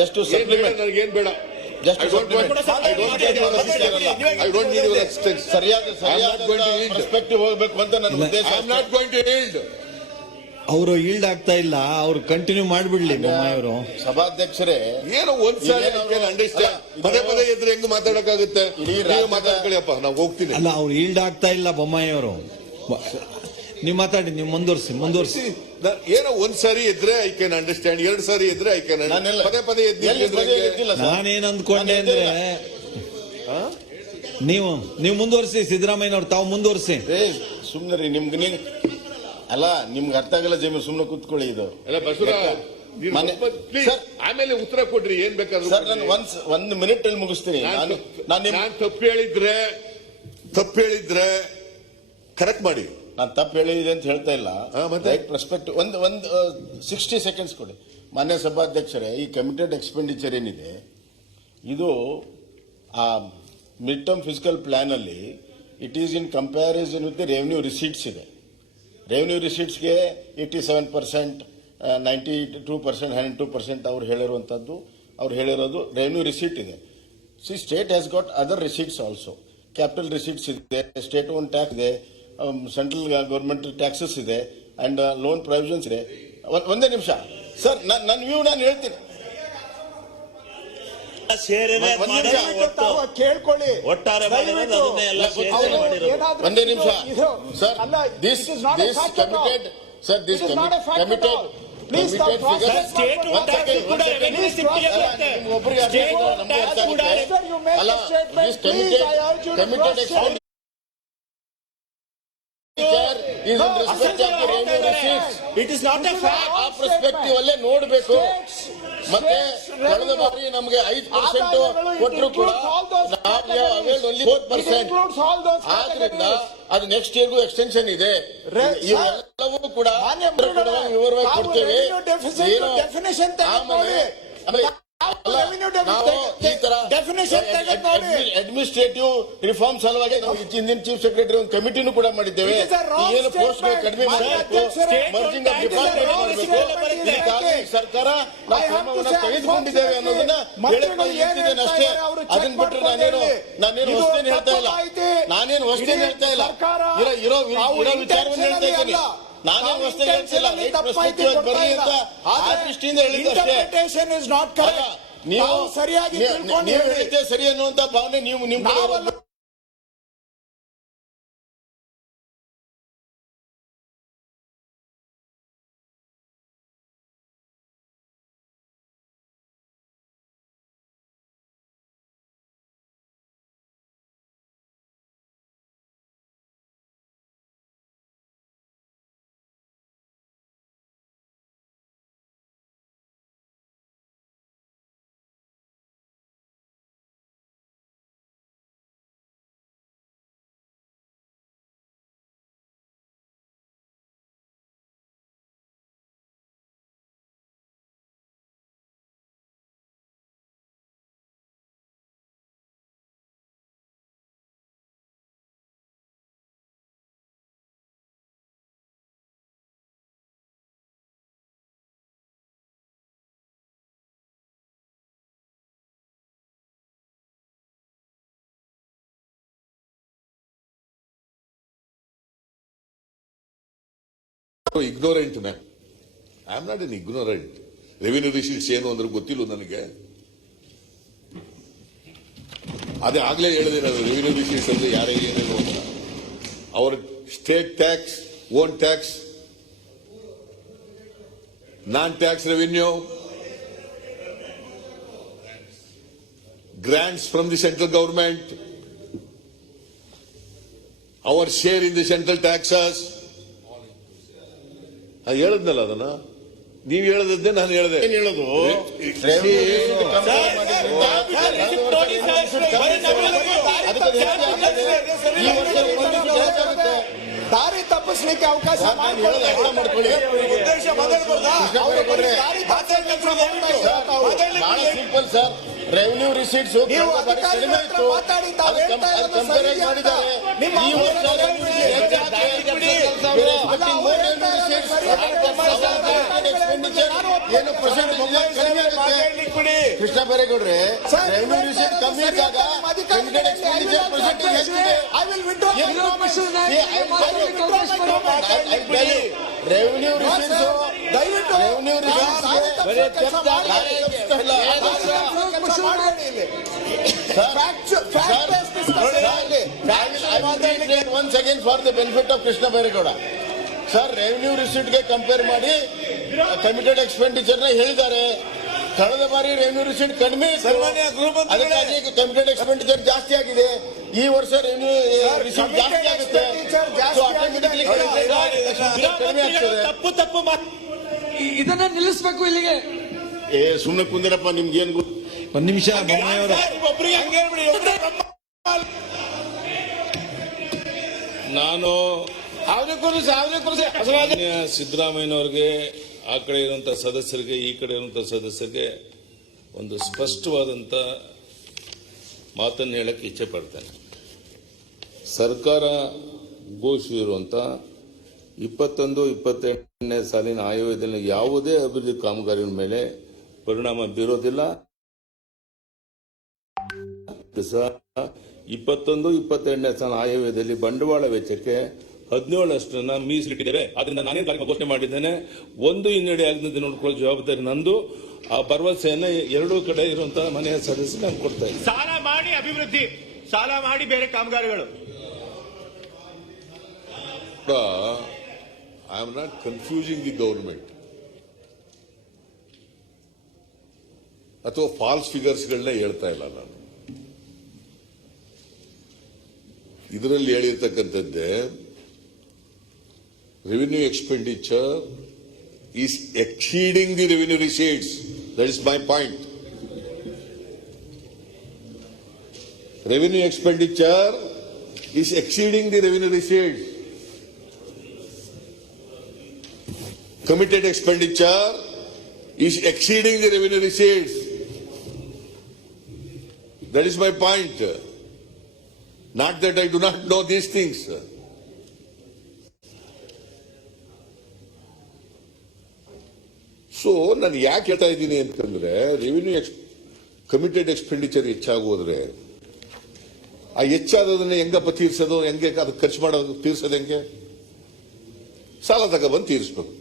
ಜಸ್ಟ್ ಸಪ್ಲಿಮೆಂಟ್. ನನಗೇನ್ ಬೇಡ. ಸರಿಯಾದ ಪರ್ಸ್ಪೆಕ್ಟಿವ್ ಹೋಗ್ಬೇಕು ಅಂತ ನನ್ನ ಉದ್ದೇಶ. I am not going to yield. ಅವರು ಈಲ್ಡ್ ಆಗ್ತಾ ಇಲ್ಲ, ಅವ್ರು ಕಂಟಿನ್ಯೂ ಮಾಡ್ಬಿಡ್ಲಿ. ಬೊಮ್ಮಾಯಿಯವರು ಸಭಾಧ್ಯಕ್ಷರೇ, ಏನೋ ಒಂದ್ಸಾರಿ ಅಂಡರ್ಸ್ಟ್ಯಾಂಡ್. ಪದೇ ಪದೇ ಎದ್ರೆ ಹೆಂಗ್ ಮಾತಾಡಕ್ಕಾಗುತ್ತೆ? ಮಾತಾಡ್ಕೊಳ್ಳಿಯಪ್ಪ, ನಾವು ಹೋಗ್ತೀನಿ. ಅಲ್ಲ, ಅವ್ರು ಈಲ್ಡ್ ಆಗ್ತಾ ಇಲ್ಲ ಬೊಮ್ಮಾಯಿಯವರು. ನೀವು ಮಾತಾಡಿ, ನೀವು ಮುಂದುವರಿಸಿ. ಏನೋ ಒಂದ್ಸಾರಿ ಎದ್ರೆ ಐ ಕ್ಯಾನ್ ಅಂಡರ್ಸ್ಟ್ಯಾಂಡ್, 2 ಸಾರಿ ಎದ್ರೆ ಐ ಕ್ಯಾನ್ ಅಂಡರ್ಸ್ಟ್ಯಾಂಡ್. ಪದೇ ಪದೇ ಎದ್ದಿಲ್ಲ. ನಾನೇನ್ ಅಂದ್ಕೊಂಡೆ ಅಂದ್ರೆ, ನೀವು ಮುಂದುವರಿಸಿ. ಸಿದ್ದರಾಮಯ್ಯನವ್ರು ತಾವು ಮುಂದುವರಿಸಿ. ಸುಮ್ನೆ ರೀ, ನಿಮ್ಗೆ ಅಲ್ಲ, ನಿಮ್ಗೆ ಅರ್ಥ ಆಗಲ್ಲ ಜಮೀನು, ಸುಮ್ನೆ ಕೂತ್ಕೊಳ್ಳಿ. ಇದು ಆಮೇಲೆ ಉತ್ತರ ಕೊಡ್ರಿ, ಏನ್ ಬೇಕಾದ್ರೂ. ಸರ್, ನಾನು 1 ಮಿನಿಟ್ ಅಲ್ಲಿ ಮುಗಿಸ್ತೀನಿ. ನಾನು ತಪ್ಪು ಹೇಳಿದ್ರೆ ಕರೆಕ್ಟ್ ಮಾಡಿ. ನಾನು ತಪ್ಪು ಹೇಳಿದೆ ಅಂತ ಹೇಳ್ತಾ ಇಲ್ಲ. Right perspective. ಒಂದು 60 ಸೆಕೆಂಡ್ಸ್ ಕೊಡಿ. ಮಾನ್ಯ ಸಭಾಧ್ಯಕ್ಷರೇ, ಈ ಕಮಿಟೆಡ್ ಎಕ್ಸ್ಪೆಂಡಿಚರ್ ಏನಿದೆ, ಇದು ಆ ಮಿಡ್ ಟರ್ಮ್ ಫಿಸಿಕಲ್ ಪ್ಲಾನ್ ಅಲ್ಲಿ it is in comparison with the revenue receipts ಇದೆ. ರೆವೆನ್ಯೂ ರಿಸೀಟ್ಸ್ಗೆ 87%, 92%, 102% ಅವ್ರು ಹೇಳಿರುವಂತದ್ದು. ಅವ್ರು ಹೇಳಿರೋದು ರೆವೆನ್ಯೂ ರಿಸೀಟ್ ಇದೆ. State has got other receipts also. Capital receipts ಇದೆ, ಸ್ಟೇಟ್ ಓನ್ ಟ್ಯಾಕ್ಸ್ ಇದೆ, ಸೆಂಟ್ರಲ್ ಗವರ್ಮೆಂಟ್ ಟ್ಯಾಕ್ಸಸ್ ಇದೆ, ಅಂಡ್ ಲೋನ್ ಪ್ರೊವಿಷನ್ಸ್ ಇದೆ. ಒಂದೇ ನಿಮಿಷ ಸರ್, ನನ್ನ ವ್ಯೂ ನಾನು ಹೇಳ್ತೀನಿ. ಕೇಳ್ಕೊಳ್ಳಿ. ಒಂದೇ ನಿಮಿಷ sir. This committed sir, this committed it is not a fact. ಆ ಪರ್ಸ್ಪೆಕ್ಟಿವ್ ಅಲ್ಲೇ ನೋಡಬೇಕು. ಮತ್ತೆ ಕಳೆದ ಬಾರಿ ನಮಗೆ 5% ಕೊಟ್ಟರು ಕೂಡ ಓನ್ಲಿ 4%. ಆದ್ರಿಂದ ಅದು ನೆಕ್ಸ್ಟ್ ಇಯರ್ಗೂ ಎಕ್ಸ್ಟೆನ್ಷನ್ ಇದೆ. ಇವೆಲ್ಲವೂ ಕೂಡ ವಿವರವಾಗಿ ಕೊಡ್ತೇವೆ. ಅಡ್ಮಿನಿಸ್ಟ್ರೇಟಿವ್ ರಿಫಾರ್ಮ್ ಸಲುವಾಗಿ ನಾವು ಹಿಂದಿನ ಚೀಫ್ ಸೆಕ್ರೆಟರಿ ಒಂದು ಕಮಿಟಿನೂ ಕೂಡ ಮಾಡಿದ್ದೇವೆ. ಏನು ಪೋಸ್ಟ್ ಕಡಿಮೆ ಮಾಡಬೇಕು, ಮರ್ಜಿಂಗ್ ಆಫ್ ಡಿಪಾರ್ಟ್ಮೆಂಟ್ ಮಾಡಬೇಕು. ಸರ್ಕಾರ ನಾವು ಕ್ರಮವನ್ನು ತೆಗೆದುಕೊಂಡಿದ್ದೇವೆ ಅನ್ನೋದನ್ನ ಹೇಳಿದ್ದೇನೆ ಅಷ್ಟೇ. ಅದನ್ನ ಬಿಟ್ಟರೆ ನಾನೇನು ಹೊಸ್ತೇನು ಹೇಳ್ತಾ ಇಲ್ಲ. ಇರೋ ವಿಚಾರವನ್ನು ಹೇಳ್ತಾ ಇದ್ದೀನಿ. ನಾನೇನು ಹೊಸ್ತೇನು ಹೇಳ್ತಿಲ್ಲ. ರೈಟ್ ಪರ್ಸ್ಪೆಕ್ಟಿವ್ ಬರಲಿ ಅಂತ ಆ ದೃಷ್ಟಿಯಿಂದ ಹೇಳಿದ್ದು ಅಷ್ಟೇ. ನೀವು ತಾವು ಸರಿಯಾಗಿ ತಿಳ್ಕೊಂಡು ನೀವು ಹೇಳಿ. ಹೇಳಿದ್ದೆ ಸರಿ ಅನ್ನುವಂತ ಭಾವನೆ ನೀವು ನಿಮ್ ಕಡೆ ನಾವಲ್ಲ. ಇರೋದು. Ignorant I am not an ignorant. Revenue receipts ಏನು ಅಂದ್ರೆ ಗೊತ್ತಿಲ್ಲ ನನಗೆ. ಅದೇ ಆಗ್ಲೇ ಹೇಳಿದೆ ನಾನು, ರೆವಿನ್ಯೂ ರಿಸೀಟ್ಸ್ ಅಂದ್ರೆ ಯಾರಿಗೆ ಏನೇನು ಅಂತ. ಅವರ state tax, own tax, non tax revenue, grants from the central government, our share in the central taxes. ಹೇಳಿದ್ನಲ್ಲ ಅದನ್ನ, ನೀವು ಹೇಳದನ್ನೇ ನಾನು ಹೇಳಿದೆ. ಏನ್ ಹೇಳೋದು? ದಾರಿ ತಪ್ಪಿಸ್ಲಿಕ್ಕೆ ಅವಕಾಶ ಮಾಡ್ಕೊಳ್ಳಿ. ಬಹಳ ಸಿಂಪಲ್ ಸರ್. ರೆವಿನ್ಯೂ ರಿಸೀಟ್ಸ್ ಕಡಿಮೆ ಇತ್ತು, ಕಂಪೇರ್ ಮಾಡಿದ್ದಾರೆ. ಈ ವರ್ಷ ಏನು ಪರ್ಸೆಂಟೇಜ್ ಕಡಿಮೆ ಆಗುತ್ತೆ. ಕೃಷ್ಣ ಬೈರೇಗೌಡ್ರೆ, ರೆವಿನ್ಯೂ ರಿಸೀಟ್ ಕಮ್ಮಿ ಇದ್ದಾಗ ಲಿಮಿಟೆಡ್ ಎಕ್ಸ್ಪೆಂಡಿಚರ್ ಪರ್ಸೆಂಟೇಜ್ ಹೆಚ್ಚಿದೆ. Revenue receipts once again for the benefit of Krishna Bairegowda. Sir, revenue receipt ಗೆ ಕಂಪೇರ್ ಮಾಡಿ ಕಮಿಟೆಡ್ ಎಕ್ಸ್ಪೆಂಡಿಚರ್ ನ ಹೇಳಿದ್ದಾರೆ. ಕಳೆದ ಬಾರಿ ರೆವಿನ್ಯೂ ರಿಸೀಟ್ ಕಡಿಮೆ ಇತ್ತು, ಅದಕ್ಕಾಗಿ ಕಮಿಟೆಡ್ ಎಕ್ಸ್ಪೆಂಡಿಚರ್ ಜಾಸ್ತಿ ಆಗಿದೆ. ಈ ವರ್ಷ ರೆವಿನ್ಯೂ ರಿಸೀಟ್ ಜಾಸ್ತಿ ಆಗುತ್ತೆ, ಆಟೋಮೆಟಿಕ್ಲಿ ಕಡಿಮೆ ಆಗ್ತದೆ. ತಪ್ಪು ಇದನ್ನ ನಿಲ್ಲಿಸಬೇಕು ಇಲ್ಲಿಗೆ. ಸುಮ್ಮನೆ ಕುಂದಿರಪ್ಪ, ನಿಮ್ಗೇನ್ ಗೊತ್ತು? ಒಂದ್ ನಿಮಿಷ ಬೊಮ್ಮಾಯಿಯವರು. ನಾನು ಸಿದ್ದರಾಮಯ್ಯನವ್ರಿಗೆ, ಆ ಕಡೆ ಇರುವಂತಹ ಸದಸ್ಯರಿಗೆ, ಈ ಕಡೆ ಇರುವಂತಹ ಸದಸ್ಯರಿಗೆ ಒಂದು ಸ್ಪಷ್ಟವಾದಂತ ಮಾತನ್ನು ಹೇಳಕ್ಕೆ ಇಚ್ಛೆ ಪಡ್ತೇನೆ. ಸರ್ಕಾರ ಘೋಷಿಸಿರುವಂತ 21-22ನೇ ಸಾಲಿನ ಆಯವ್ಯಯದಲ್ಲಿ ಯಾವುದೇ ಅಭಿವೃದ್ಧಿ ಕಾಮಗಾರಿಯ ಮೇಲೆ ಪರಿಣಾಮ ಬೀರೋದಿಲ್ಲ. 21-22ನೇ ಸಾಲಿನ ಆಯವ್ಯಯದಲ್ಲಿ ಬಂಡವಾಳ ವೆಚ್ಚಕ್ಕೆ 17% ಮೀಸಲಿಟ್ಟಿದ್ದೇವೆ. ಅದರಿಂದ ನಾನೇ ಘೋಷಣೆ ಮಾಡಿದ್ದೇನೆ. ಒಂದು ಹಿನ್ನಡೆ ಆಗದಂತೆ ನೋಡಿಕೊಳ್ಳೋ ಜವಾಬ್ದಾರಿ ನಂದು. ಆ ಭರವಸೆಯನ್ನು ಎರಡೂ ಕಡೆ ಇರುವಂತಹ ಮನೆಯ ಸದಸ್ಯರು ನಾನು ಕೊಡ್ತಾ ಇದ್ದೀನಿ. ಸಾಲ ಮಾಡಿ ಅಭಿವೃದ್ಧಿ, ಸಾಲ ಮಾಡಿ ಬೇರೆ ಕಾಮಗಾರಿಗಳು. I am not confusing the government ಅಥವಾ ಫಾಲ್ಸ್ ಫಿಗರ್ಸ್ಗಳನ್ನ ಹೇಳ್ತಾ ಇಲ್ಲ ನಾನು. ಇದರಲ್ಲಿ ಹೇಳಿರ್ತಕ್ಕಂಥದ್ದೇ revenue expenditure is exceeding the revenue receipts. That is my point. Revenue expenditure is exceeding the revenue receipts. Committed expenditure is exceeding the revenue receipts. That is my point. Not that I do not know these things. So ನಾನು ಯಾಕೆ ಹೇಳ್ತಾ ಇದ್ದೀನಿ ಅಂತಂದ್ರೆ, revenue committed expenditure ಹೆಚ್ಚಾಗೋದ್ರೆ ಆ ಹೆಚ್ಚಾದದನ್ನ ಹೆಂಗಪ್ಪ ತೀರ್ಸೋದು, ಹೆಂಗೆ ಅದಕ್ಕೆ ಖರ್ಚು ಮಾಡೋದು, ತೀರ್ಸೋದು ಹೆಂಗೆ? ಸಾಲ ತಗೊಬಂದು ತೀರಿಸ್ಬೇಕು.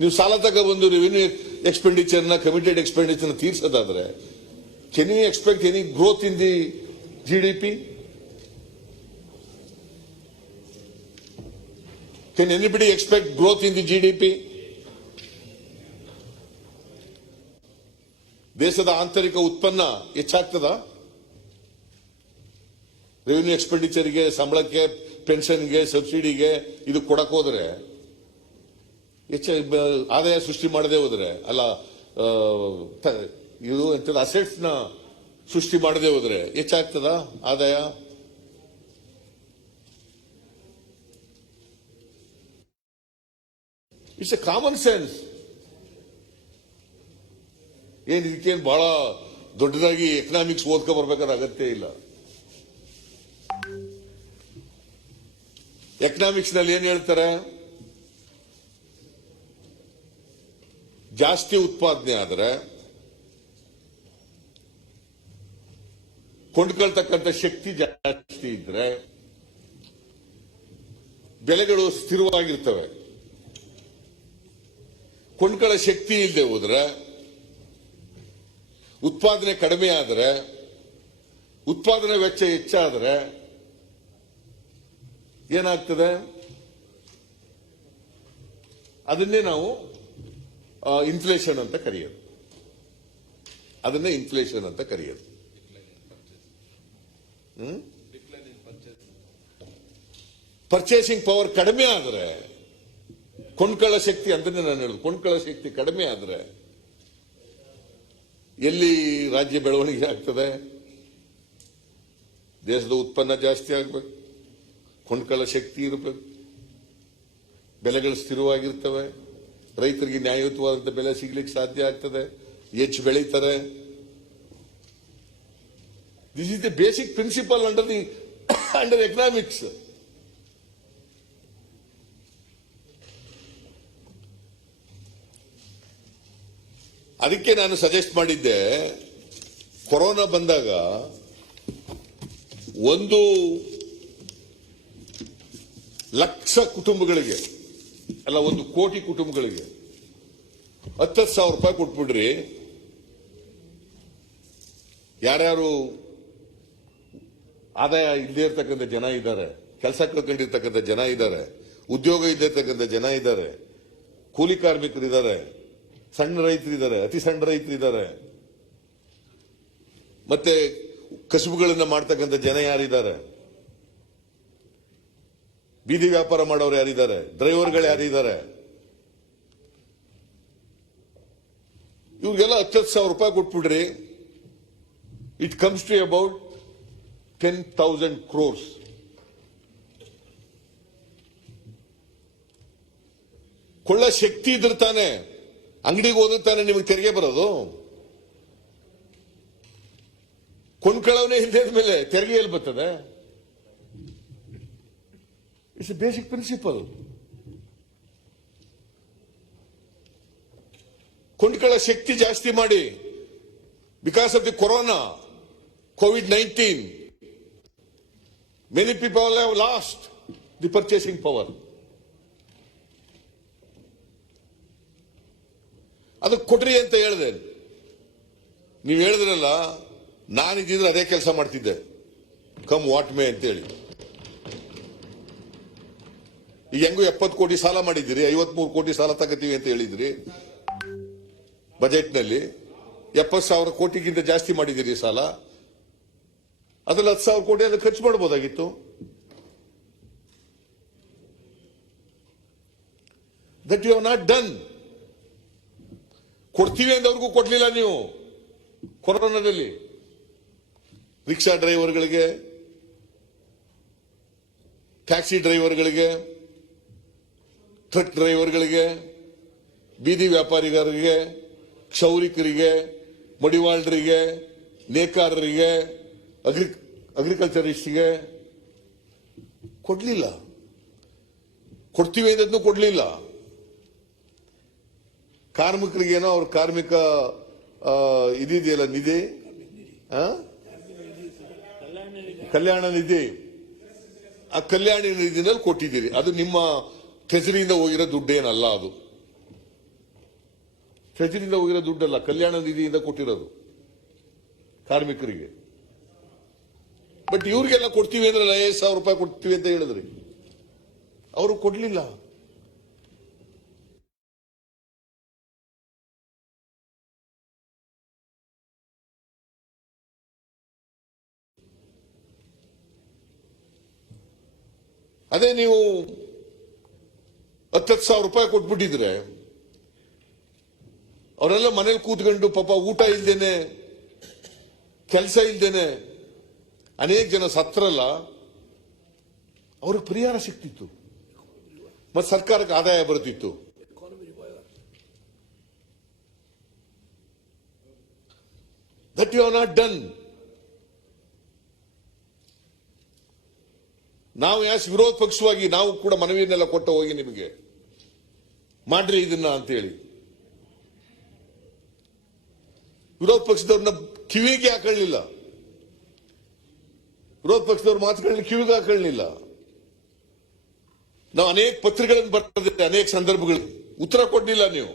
ನೀವು ಸಾಲ ತಗೊಬಂದು ರೆವಿನ್ಯೂ ಎಕ್ಸ್ಪೆಂಡಿಚರ್ನ ಕಮಿಟೆಡ್ ಎಕ್ಸ್ಪೆಂಡಿಚರ್ನ ತೀರ್ಸೋದಾದ್ರೆ can you expect any growth in the GDP? Can anybody expect growth in the GDP? ದೇಶದ ಆಂತರಿಕ ಉತ್ಪನ್ನ ಹೆಚ್ಚಾಗ್ತದ? ರೆವಿನ್ಯೂ ಎಕ್ಸ್ಪೆಂಡಿಚರ್ಗೆ, ಸಂಬಳಕ್ಕೆ, ಪೆನ್ಷನ್ಗೆ, ಸಬ್ಸಿಡಿಗೆ ಇದು ಕೊಡಕ್ ಹೋದ್ರೆ ಆದಾಯ ಸೃಷ್ಟಿ ಮಾಡದೆ ಹೋದ್ರೆ ಅಲ್ಲ, ಇದು ಎಂತ ಅಸೆಟ್ಸ್ ನ ಸೃಷ್ಟಿ ಮಾಡದೆ ಹೋದ್ರೆ ಹೆಚ್ಚಾಗ್ತದ ಆದಾಯ? It's A common sense. ಏನ್ ಇದಕ್ಕೇನು ಬಹಳ ದೊಡ್ಡದಾಗಿ ಎಕನಾಮಿಕ್ಸ್ ಓದ್ಕೊ ಬರ್ಬೇಕಾದ ಅಗತ್ಯ ಇಲ್ಲ. ಎಕನಾಮಿಕ್ಸ್ ನಲ್ಲಿ ಏನ್ ಹೇಳ್ತಾರೆ? ಜಾಸ್ತಿ ಉತ್ಪಾದನೆ ಆದ್ರೆ ಕೊಂಡ್ಕೊಳ್ತಕ್ಕಂಥ ಶಕ್ತಿ ಜಾಸ್ತಿ ಇದ್ರೆ ಬೆಲೆಗಳು ಸ್ಥಿರವಾಗಿರ್ತವೆ. ಕೊಂಡ್ಕೊಳ್ಳೋ ಶಕ್ತಿ ಇಲ್ಲದೆ ಹೋದ್ರೆ, ಉತ್ಪಾದನೆ ಕಡಿಮೆ ಆದರೆ, ಉತ್ಪಾದನೆ ವೆಚ್ಚ ಹೆಚ್ಚಾದ್ರೆ ಏನಾಗ್ತದೆ? ಅದನ್ನೇ ನಾವು ಇನ್ಫ್ಲೇಷನ್ ಅಂತ ಕರೆಯೋದು. ಅದನ್ನೇ ಇನ್ಫ್ಲೇಷನ್ ಅಂತ ಕರೆಯೋದು. ಪರ್ಚೇಸಿಂಗ್ ಪವರ್ ಕಡಿಮೆ ಆದ್ರೆ, ಕೊಂಡ್ಕೊಳ್ಳೋ ಶಕ್ತಿ, ಅದನ್ನೇ ನಾನು ಹೇಳುದು, ಕೊಂಡ್ಕೊಳ್ಳೋ ಶಕ್ತಿ ಕಡಿಮೆ ಆದ್ರೆ ಎಲ್ಲಿ ರಾಜ್ಯ ಬೆಳವಣಿಗೆ ಆಗ್ತದೆ? ದೇಶದ ಉತ್ಪನ್ನ ಜಾಸ್ತಿ ಆಗ್ಬೇಕು, ಕೊಂಡ್ಕೊಳ್ಳೋ ಶಕ್ತಿ ಇರಬೇಕು, ಬೆಲೆಗಳು ಸ್ಥಿರವಾಗಿರ್ತವೆ, ರೈತರಿಗೆ ನ್ಯಾಯಯುತವಾದಂತ ಬೆಲೆ ಸಿಗ್ಲಿಕ್ಕೆ ಸಾಧ್ಯ ಆಗ್ತದೆ, ಹೆಚ್ಚು ಬೆಳೀತಾರೆ. This is the basic principal under economics. ಅದಕ್ಕೆ ನಾನು ಸಜೆಸ್ಟ್ ಮಾಡಿದ್ದೆ, ಕೊರೋನಾ ಬಂದಾಗ 1,00,000 ಕುಟುಂಬಗಳಿಗೆ ಅಲ್ಲ, 1 ಕೋಟಿ ಕುಟುಂಬಗಳಿಗೆ 10,000 ರೂಪಾಯಿ ಕೊಟ್ಬಿಡ್ರಿ. ಯಾರ್ಯಾರು ಆದಾಯ ಇಲ್ಲದೆ ಇರ್ತಕ್ಕಂಥ ಜನ ಇದ್ದಾರೆ, ಕೆಲಸ ಕಳ್ಕೊಂಡಿರ್ತಕ್ಕಂಥ ಜನ ಇದ್ದಾರೆ, ಉದ್ಯೋಗ ಇಲ್ಲದೆ ಇರ್ತಕ್ಕಂಥ ಜನ ಇದ್ದಾರೆ, ಕೂಲಿ ಕಾರ್ಮಿಕರಿದ್ದಾರೆ, ಸಣ್ಣ ರೈತರಿದ್ದಾರೆ, ಅತಿ ಸಣ್ಣ ರೈತರಿದ್ದಾರೆ, ಮತ್ತೆ ಕಸುಬುಗಳನ್ನ ಮಾಡ್ತಕ್ಕಂಥ ಜನ ಯಾರಿದ್ದಾರೆ, ಬೀದಿ ವ್ಯಾಪಾರ ಮಾಡೋರು ಯಾರಿದ್ದಾರೆ, ಡ್ರೈವರ್ಗಳು ಯಾರಿದ್ದಾರೆ, ಇವ್ರಿಗೆಲ್ಲ 10,000 ರೂಪಾಯಿ ಕೊಟ್ಬಿಡ್ರಿ. It comes to about 10,000 crores. ಕೊಳ್ಳ ಶಕ್ತಿ ಇದ್ರೆ ತಾನೆ, ಅಂಗಡಿಗೆ ಹೋದ್ರೆ ತಾನೆ ನಿಮಗೆ ತೆರಿಗೆ ಬರೋದು. ಕೊಂಡ್ಕೊಳ್ಳೋನೇ ಇಲ್ಲದ ಮೇಲೆ ತೆರಿಗೆ ಎಲ್ಲಿ ಬರ್ತದೆ? It's a basic principle. ಕೊಂಡ್ಕೊಳ್ಳೋ ಶಕ್ತಿ ಜಾಸ್ತಿ ಮಾಡಿ. Because of the corona, COVID-19, many people have lost the purchasing power. ಅದಕ್ಕೆ ಕೊಟ್ರಿ ಅಂತ ಹೇಳಿದೆ. ನೀವು ಹೇಳಿದ್ರಲ್ಲ, ನಾನಿದ್ದಿದ್ರೆ ಅದೇ ಕೆಲಸ ಮಾಡ್ತಿದ್ದೆ, ಕಮ್ ವಾಟ್ ಮೇ ಅಂತೇಳಿ. ಈಗ ಹೆಂಗೂ 70 ಕೋಟಿ ಸಾಲ ಮಾಡಿದ್ದೀರಿ, 53 ಕೋಟಿ ಸಾಲ ತಗೋತೀವಿ ಅಂತ ಹೇಳಿದ್ರಿ ಬಜೆಟ್ನಲ್ಲಿ. 70,000 ಕೋಟಿಗಿಂತ ಜಾಸ್ತಿ ಮಾಡಿದ್ದೀರಿ ಸಾಲ. ಅದ್ರಲ್ಲಿ 10,000 ಕೋಟಿ ಅದಕ್ಕೆ ಖರ್ಚು ಮಾಡಬಹುದಾಗಿತ್ತು. That you have not done. ಕೊಡ್ತೀವಿ ಅಂದವ್ರಿಗೂ ಕೊಡ್ಲಿಲ್ಲ ನೀವು ಕೊರೋನಾದಲ್ಲಿ. ರಿಕ್ಷಾ ಡ್ರೈವರ್ಗಳಿಗೆ, ಟ್ಯಾಕ್ಸಿ ಡ್ರೈವರ್ಗಳಿಗೆ, ಟ್ರಕ್ ಡ್ರೈವರ್ಗಳಿಗೆ, ಬೀದಿ ವ್ಯಾಪಾರಿಗರಿಗೆ, ಕ್ಷೌರಿಕರಿಗೆ, ಮಡಿವಾಳರಿಗೆ, ನೇಕಾರರಿಗೆ, ಅಗ್ರಿಕಲ್ಚರಿಸ್ಟ್ಗೆ ಕೊಡ್ಲಿಲ್ಲ. ಕೊಡ್ತೀವಿ ಅಂದದ್ನು ಕೊಡ್ಲಿಲ್ಲ. ಕಾರ್ಮಿಕರಿಗೇನೋ ಅವ್ರ ಕಾರ್ಮಿಕ ಇದಿದೆಯಲ್ಲ ನಿಧಿ, ಕಲ್ಯಾಣ ನಿಧಿ, ಆ ಕಲ್ಯಾಣ ನಿಧಿನಲ್ಲಿ ಕೊಟ್ಟಿದ್ದೀರಿ. ಅದು ನಿಮ್ಮ ಟ್ರೆಜರಿಯಿಂದ ಹೋಗಿರೋ ದುಡ್ಡೇನಲ್ಲ. ಅದು ಟ್ರೆಜರಿಯಿಂದ ಹೋಗಿರೋ ದುಡ್ಡಲ್ಲ, ಕಲ್ಯಾಣ ನಿಧಿಯಿಂದ ಕೊಟ್ಟಿರೋದು ಕಾರ್ಮಿಕರಿಗೆ. ಬಟ್ ಇವ್ರಿಗೆಲ್ಲ ಕೊಡ್ತೀವಿ ಅಂದ್ರೆ 5,000 ರೂಪಾಯಿ ಕೊಡ್ತೀವಿ ಅಂತ ಹೇಳಿದ್ರಿ, ಅವರು ಕೊಡ್ಲಿಲ್ಲ. ಅದೇ ನೀವು 10,000 ರೂಪಾಯಿ ಕೊಟ್ಬಿಟ್ಟಿದ್ರೆ ಅವರೆಲ್ಲ ಮನೇಲಿ ಕೂತ್ಕೊಂಡು ಪಾಪ ಊಟ ಇಲ್ದೇನೆ ಕೆಲಸ ಇಲ್ದೇನೆ ಅನೇಕ ಜನ ಸತ್ರಲ್ಲ, ಅವ್ರಿಗೆ ಪರಿಹಾರ ಸಿಕ್ತಿತ್ತು ಮತ್ತೆ ಸರ್ಕಾರಕ್ಕೆ ಆದಾಯ ಬರ್ತಿತ್ತು. That you are not done. ನಾವು ಯಾಸ್ ವಿರೋಧ ಪಕ್ಷವಾಗಿ ನಾವು ಕೂಡ ಮನವಿಯನ್ನೆಲ್ಲ ಕೊಟ್ಟ ಹೋಗಿ ನಿಮಗೆ ಮಾಡ್ರಿ ಇದನ್ನ ಅಂತೇಳಿ. ವಿರೋಧ ಪಕ್ಷದವ್ರನ್ನ ಕಿವಿಗೆ ಹಾಕೊಳ್ಳಿಲ್ಲ, ವಿರೋಧ ಪಕ್ಷದವ್ರ ಮಾತುಗಳನ್ನ ಕಿವಿಗೆ ಹಾಕೊಳ್ಳಿಲ್ಲ. ನಾವು ಅನೇಕ ಪತ್ರಿಕೆಗಳನ್ನು ಬರ್ತದೆ, ಅನೇಕ ಸಂದರ್ಭಗಳು ಉತ್ತರ ಕೊಡ್ಲಿಲ್ಲ. ನೀವು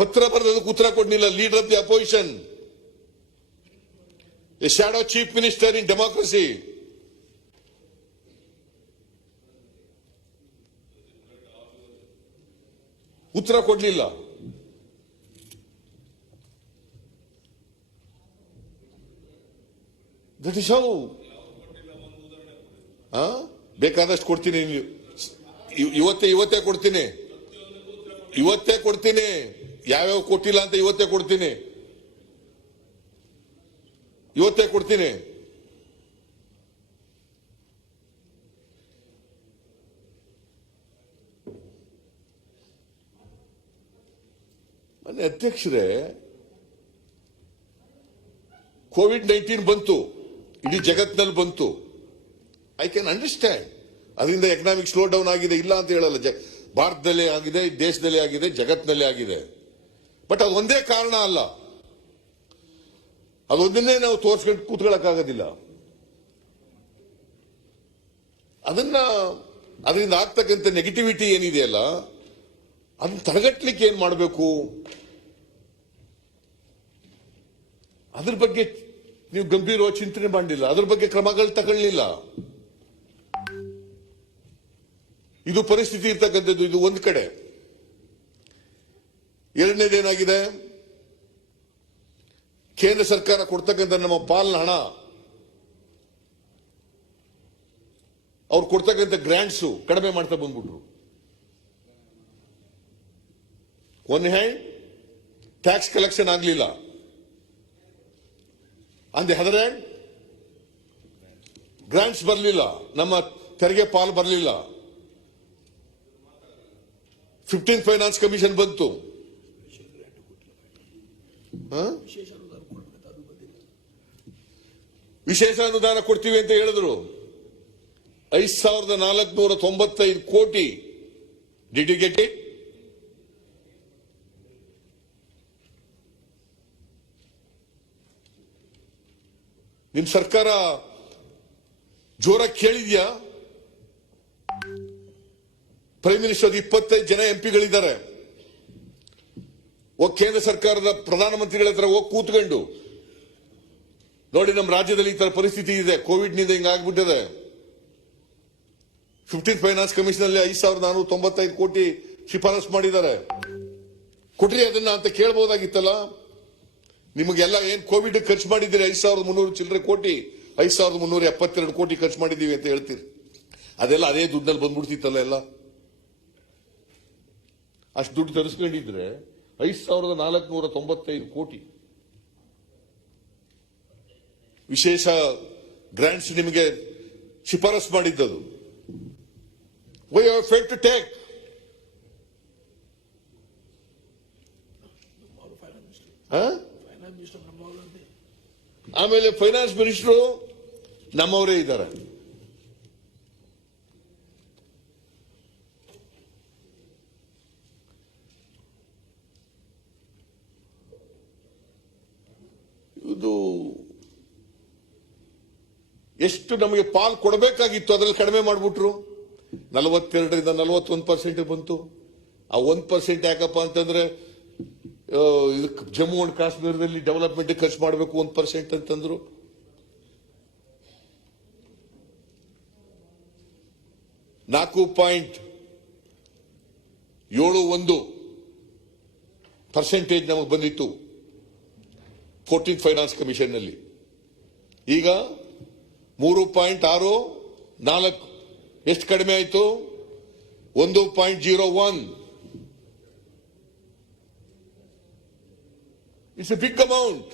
ಪತ್ರ ಬರೆದಕ್ಕೆ ಉತ್ತರ ಕೊಡ್ಲಿಲ್ಲ. Leader of the opposition, a shadow chief minister in democracy. ಉತ್ತರ ಕೊಡ್ಲಿಲ್ಲ. That is how. ಬೇಕಾದಷ್ಟು ಕೊಡ್ತೀನಿ, ಇವತ್ತೇ ಕೊಡ್ತೀನಿ, ಇವತ್ತೇ ಕೊಡ್ತೀನಿ. ಯಾವ್ಯಾವ ಕೊಟ್ಟಿಲ್ಲ ಅಂತ ಇವತ್ತೇ ಕೊಡ್ತೀನಿ, ಇವತ್ತೇ ಕೊಡ್ತೀನಿ. ಮೊನ್ನೆ ಅಧ್ಯಕ್ಷರೇ, ಕೋವಿಡ್-19 ಬಂತು, ಇಡೀ ಜಗತ್ತಿನಲ್ಲಿ ಬಂತು. I can understand. ಅದರಿಂದ ಎಕನಾಮಿಕ್ ಸ್ಲೋ ಡೌನ್ ಆಗಿದೆ, ಇಲ್ಲ ಅಂತ ಹೇಳಲ್ಲ. ಭಾರತದಲ್ಲೇ ಆಗಿದೆ, ದೇಶದಲ್ಲೇ ಆಗಿದೆ, ಜಗತ್ತಿನಲ್ಲೇ ಆಗಿದೆ. ಬಟ್ ಅದು ಒಂದೇ ಕಾರಣ ಅಲ್ಲ, ಅದೊಂದನ್ನೇ ನಾವು ತೋರಿಸ್ಕೊಂಡು ಕೂತ್ಕೊಳ್ಳಕ್ಕಾಗೋದಿಲ್ಲ. ಅದರಿಂದ ಆಗ್ತಕ್ಕಂಥ ನೆಗೆಟಿವಿಟಿ ಏನಿದೆಯಲ್ಲ, ಅದನ್ನ ತಡೆಗಟ್ಟಲಿಕ್ಕೆ ಏನ್ ಮಾಡಬೇಕು, ಅದ್ರ ಬಗ್ಗೆ ನೀವು ಗಂಭೀರವಾಗಿ ಚಿಂತನೆ ಮಾಡಲಿಲ್ಲ, ಅದ್ರ ಬಗ್ಗೆ ಕ್ರಮಗಳು ತಗೊಳ್ಳಿಲ್ಲ. ಇದು ಪರಿಸ್ಥಿತಿ ಇರ್ತಕ್ಕಂಥದ್ದು. ಇದು ಒಂದ್ ಕಡೆ. ಎರಡನೇದೇನಾಗಿದೆ, ಕೇಂದ್ರ ಸರ್ಕಾರ ಕೊಡ್ತಕ್ಕಂಥ ನಮ್ಮ ಪಾಲಿನ ಹಣ, ಅವ್ರು ಕೊಡ್ತಕ್ಕಂಥ ಗ್ರಾಂಟ್ಸು ಕಡಿಮೆ ಮಾಡ್ತಾ ಬಂದ್ಬಿಟ್ರು. ಒನ್ ಹ್ಯಾಂಡ್ ಟ್ಯಾಕ್ಸ್ ಕಲೆಕ್ಷನ್ ಆಗಲಿಲ್ಲ, on the other hand grants ಬರಲಿಲ್ಲ, ನಮ್ಮ ತೆರಿಗೆ ಪಾಲು ಬರಲಿಲ್ಲ. 15th ಫೈನಾನ್ಸ್ ಕಮಿಷನ್ ಬಂತು. ವಿಶೇಷ ಅನುದಾನ ಕೊಡ್ತೀವಿ ಅಂತ ಹೇಳಿದ್ರು. 5,495 ಕೋಟಿ. Did you get it? ನಿಮ್ ಸರ್ಕಾರ ಜೋರಾಗಿ ಕೇಳಿದ್ಯಾ? ಪ್ರೈಮ್ ಮಿನಿಸ್ಟರ್ 25 ಜನ ಎಂಪಿಗಳಿದ್ದಾರೆ. ಕೇಂದ್ರ ಸರ್ಕಾರದ ಪ್ರಧಾನಮಂತ್ರಿಗಳ ಹತ್ರ ಹೋಗಿ ಕೂತ್ಕೊಂಡು, ನೋಡಿ ನಮ್ಮ ರಾಜ್ಯದಲ್ಲಿ ಈ ತರ ಪರಿಸ್ಥಿತಿ ಇದೆ, ಕೋವಿಡ್ ನಿಂದ ಹಿಂಗಾಗ್ಬಿಟ್ಟಿದೆ, 15th ಫೈನಾನ್ಸ್ ಕಮಿಷನ್ ಅಲ್ಲಿ 5,495 ಕೋಟಿ ಶಿಫಾರಸ್ ಮಾಡಿದ್ದಾರೆ, ಕೊಟ್ರಿ ಅದನ್ನ ಅಂತ ಕೇಳಬಹುದಾಗಿತ್ತಲ್ಲ. ನಿಮಗೆಲ್ಲ ಏನ್ ಕೋವಿಡ್ ಖರ್ಚು ಮಾಡಿದ್ದೀರಿ 5,300 ಚಿಲ್ಲರೆ ಕೋಟಿ, 5,372 ಕೋಟಿ ಖರ್ಚು ಮಾಡಿದೀವಿ ಅಂತ ಹೇಳ್ತೀರಿ. ಅದೆಲ್ಲ ಅದೇ ದುಡ್ಡಲ್ಲಿ ಬಂದ್ಬಿಡ್ತಿತ್ತಲ್ಲ ಎಲ್ಲ. ಅಷ್ಟು ದುಡ್ಡು ತರಿಸ್ಕೊಂಡಿದ್ರೆ 5,495 ಕೋಟಿ ವಿಶೇಷ ಗ್ರಾಂಟ್ಸ್ ನಿಮಗೆ ಶಿಫಾರಸ್ ಮಾಡಿದ್ದದು. Why have failed to take? ಆಮೇಲೆ ಫೈನಾನ್ಸ್ ಮಿನಿಸ್ಟರ್ ನಮ್ಮವರೇ ಇದ್ದಾರೆ. ಇದು ಎಷ್ಟು ನಮಗೆ ಪಾಲ್ ಕೊಡಬೇಕಾಗಿತ್ತು, ಅದರಲ್ಲಿ ಕಡಿಮೆ ಮಾಡಿಬಿಟ್ರು. 42ರಿಂದ 41% ಬಂತು. ಆ 1% ಯಾಕಪ್ಪ ಅಂತಂದ್ರೆ ಜಮ್ಮು ಅಂಡ್ ಕಾಶ್ಮೀರದಲ್ಲಿ ಡೆವಲಪ್ಮೆಂಟ್ ಖರ್ಚು ಮಾಡಬೇಕು 1% ಅಂತಂದ್ರು. $4.71% ನಮಗೆ ಬಂದಿತ್ತು 14th ಫೈನಾನ್ಸ್ ಕಮಿಷನ್ ನಲ್ಲಿ. ಈಗ 3.64 ಎಷ್ಟು ಕಡಿಮೆ ಆಯಿತು? 1.01. It's A big amount.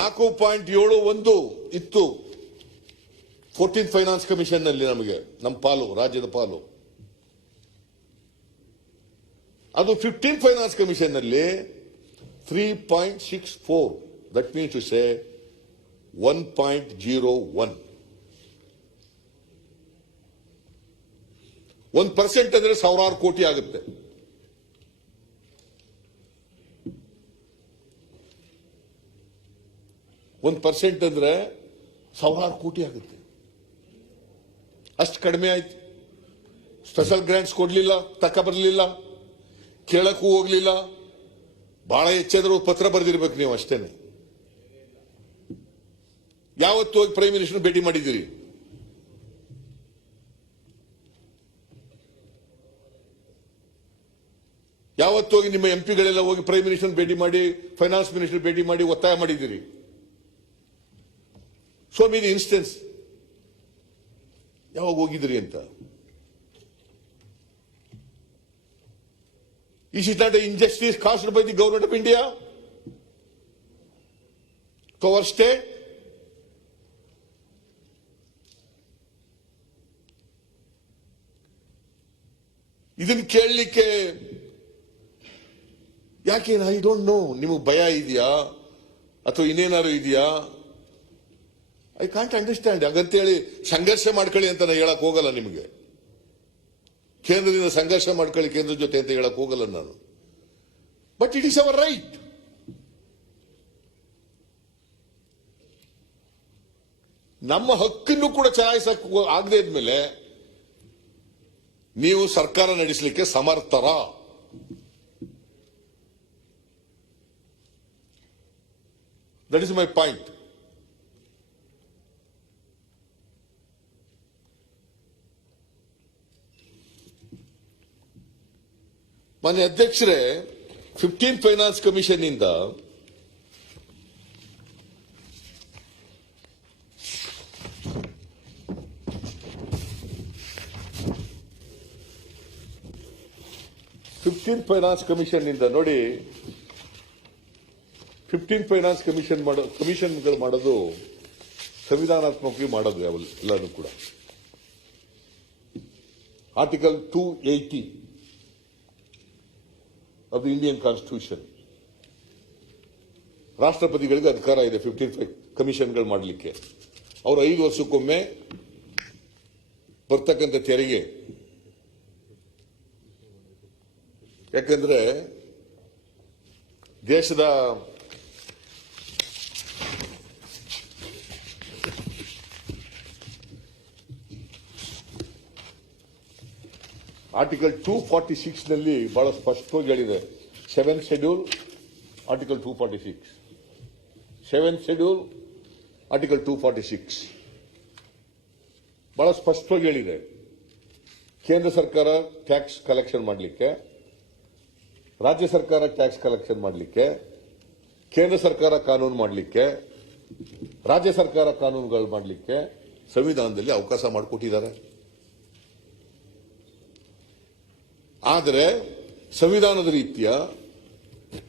4.71 ಇತ್ತು 14th ಫೈನಾನ್ಸ್ ಕಮಿಷನ್ ನಲ್ಲಿ ನಮಗೆ, ನಮ್ಮ ಪಾಲು, ರಾಜ್ಯದ ಪಾಲು. ಅದು 15th ಫೈನಾನ್ಸ್ ಕಮಿಷನ್ ನಲ್ಲಿ 3.64. That means to say 1.01. 1% ಅಂದ್ರೆ ಸಾವಿರಾರು ಕೋಟಿ ಆಗುತ್ತೆ. $1 ಅಂದ್ರೆ ಸಾವಿರಾರು ಕೋಟಿ ಆಗುತ್ತೆ. ಅಷ್ಟು ಕಡಿಮೆ ಆಯ್ತು. ಸ್ಪೆಷಲ್ ಗ್ರಾಂಟ್ಸ್ ಕೊಡ್ಲಿಲ್ಲ, ತಕ್ಕ ಬರಲಿಲ್ಲ, ಕೇಳಕ್ಕೂ ಹೋಗ್ಲಿಲ್ಲ. ಬಹಳ ಹೆಚ್ಚಾದ್ರೂ ಪತ್ರ ಬರೆದಿರ್ಬೇಕು ನೀವು ಅಷ್ಟೇನೆ. ಯಾವತ್ತು ಹೋಗಿ ಪ್ರೈಮ್ ಮಿನಿಸ್ಟರ್ ಭೇಟಿ ಮಾಡಿದ್ದೀರಿ? ಯಾವತ್ತು ಹೋಗಿ ನಿಮ್ಮ ಎಂಪಿಗಳೆಲ್ಲ ಹೋಗಿ ಪ್ರೈಮ್ ಮಿನಿಸ್ಟರ್ ಭೇಟಿ ಮಾಡಿ, ಫೈನಾನ್ಸ್ ಮಿನಿಸ್ಟರ್ ಭೇಟಿ ಮಾಡಿ ಒತ್ತಾಯ ಮಾಡಿದ್ದೀರಿ? So many instance. ಯಾವಾಗ ಹೋಗಿದ್ರಿ ಅಂತ? Is it not an injustice caused by the government of India to our state? ಇದನ್ನು ಕೇಳಲಿಕ್ಕೆ ಯಾಕೆ? I don't know. ನಿಮಗೆ ಭಯ ಇದೆಯಾ ಅಥವಾ ಇನ್ನೇನಾದ್ರು ಇದೆಯಾ? I can't understand. ಹಾಗಂತೇಳಿ ಸಂಘರ್ಷ ಮಾಡ್ಕೊಳ್ಳಿ ಅಂತ ನಾನು ಹೇಳಕ್ ಹೋಗಲ್ಲ ನಿಮಗೆ. ಕೇಂದ್ರದಿಂದ ಸಂಘರ್ಷ ಮಾಡ್ಕೊಳ್ಳಿ ಕೇಂದ್ರ ಜೊತೆ ಅಂತ ಹೇಳಕ್ ಹೋಗಲ್ಲ ನಾನು. But it is our right. ನಮ್ಮ ಹಕ್ಕನ್ನು ಕೂಡ ಚಲಾಯಿಸಕ್ ಆಗದೆ ಇದ್ಮೇಲೆ ನೀವು ಸರ್ಕಾರ ನಡೆಸಲಿಕ್ಕೆ ಸಮರ್ಥರ? That is my point. ಮಾನ್ಯ ಅಧ್ಯಕ್ಷರೇ, 15th ಫೈನಾನ್ಸ್ ಕಮಿಷನ್ ಇಂದ ನೋಡಿ, 15th ಫೈನಾನ್ಸ್ ಕಮಿಷನ್ಗಳು ಮಾಡೋದು ಸಂವಿಧಾನಾತ್ಮಕವಾಗಿ ಮಾಡೋದು ಎಲ್ಲರೂ ಕೂಡ. Article 280 of the Indian constitution. ರಾಷ್ಟ್ರಪತಿಗಳಿಗೆ ಅಧಿಕಾರ ಇದೆ 15th ಕಮಿಷನ್ಗಳು ಮಾಡಲಿಕ್ಕೆ. ಅವರು 5 ವರ್ಷಕ್ಕೊಮ್ಮೆ ಬರ್ತಕ್ಕಂಥ ತೆರಿಗೆ. ಯಾಕಂದ್ರೆ ದೇಶದ ಆರ್ಟಿಕಲ್ 246 ನಲ್ಲಿ ಬಹಳ ಸ್ಪಷ್ಟವಾಗಿ ಹೇಳಿದೆ. 7th schedule article 246, 7th schedule article 246 ಬಹಳ ಸ್ಪಷ್ಟವಾಗಿ ಹೇಳಿದೆ. ಕೇಂದ್ರ ಸರ್ಕಾರ ಟ್ಯಾಕ್ಸ್ ಕಲೆಕ್ಷನ್ ಮಾಡಲಿಕ್ಕೆ, ರಾಜ್ಯ ಸರ್ಕಾರ ಟ್ಯಾಕ್ಸ್ ಕಲೆಕ್ಷನ್ ಮಾಡಲಿಕ್ಕೆ, ಕೇಂದ್ರ ಸರ್ಕಾರ ಕಾನೂನು ಮಾಡಲಿಕ್ಕೆ, ರಾಜ್ಯ ಸರ್ಕಾರ ಕಾನೂನುಗಳು ಮಾಡಲಿಕ್ಕೆ ಸಂವಿಧಾನದಲ್ಲಿ ಅವಕಾಶ ಮಾಡಿಕೊಟ್ಟಿದ್ದಾರೆ. ಆದರೆ ಸಂವಿಧಾನದ ರೀತಿಯ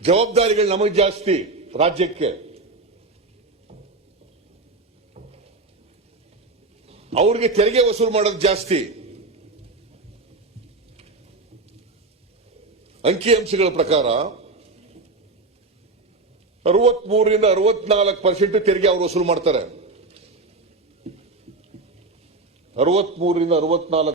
ಜವಾಬ್ದಾರಿಗಳು ನಮಗೆ ಜಾಸ್ತಿ. ರಾಜ್ಯಕ್ಕೆ ಅವ್ರಿಗೆ ತೆರಿಗೆ ವಸೂಲು ಮಾಡೋದು ಜಾಸ್ತಿ. ಅಂಕಿಅಂಶಗಳ ಪ್ರಕಾರ 63ರಿಂದ 64% ತೆರಿಗೆ ಅವರು ವಸೂಲು ಮಾಡ್ತಾರೆ. 63ರಿಂದ 64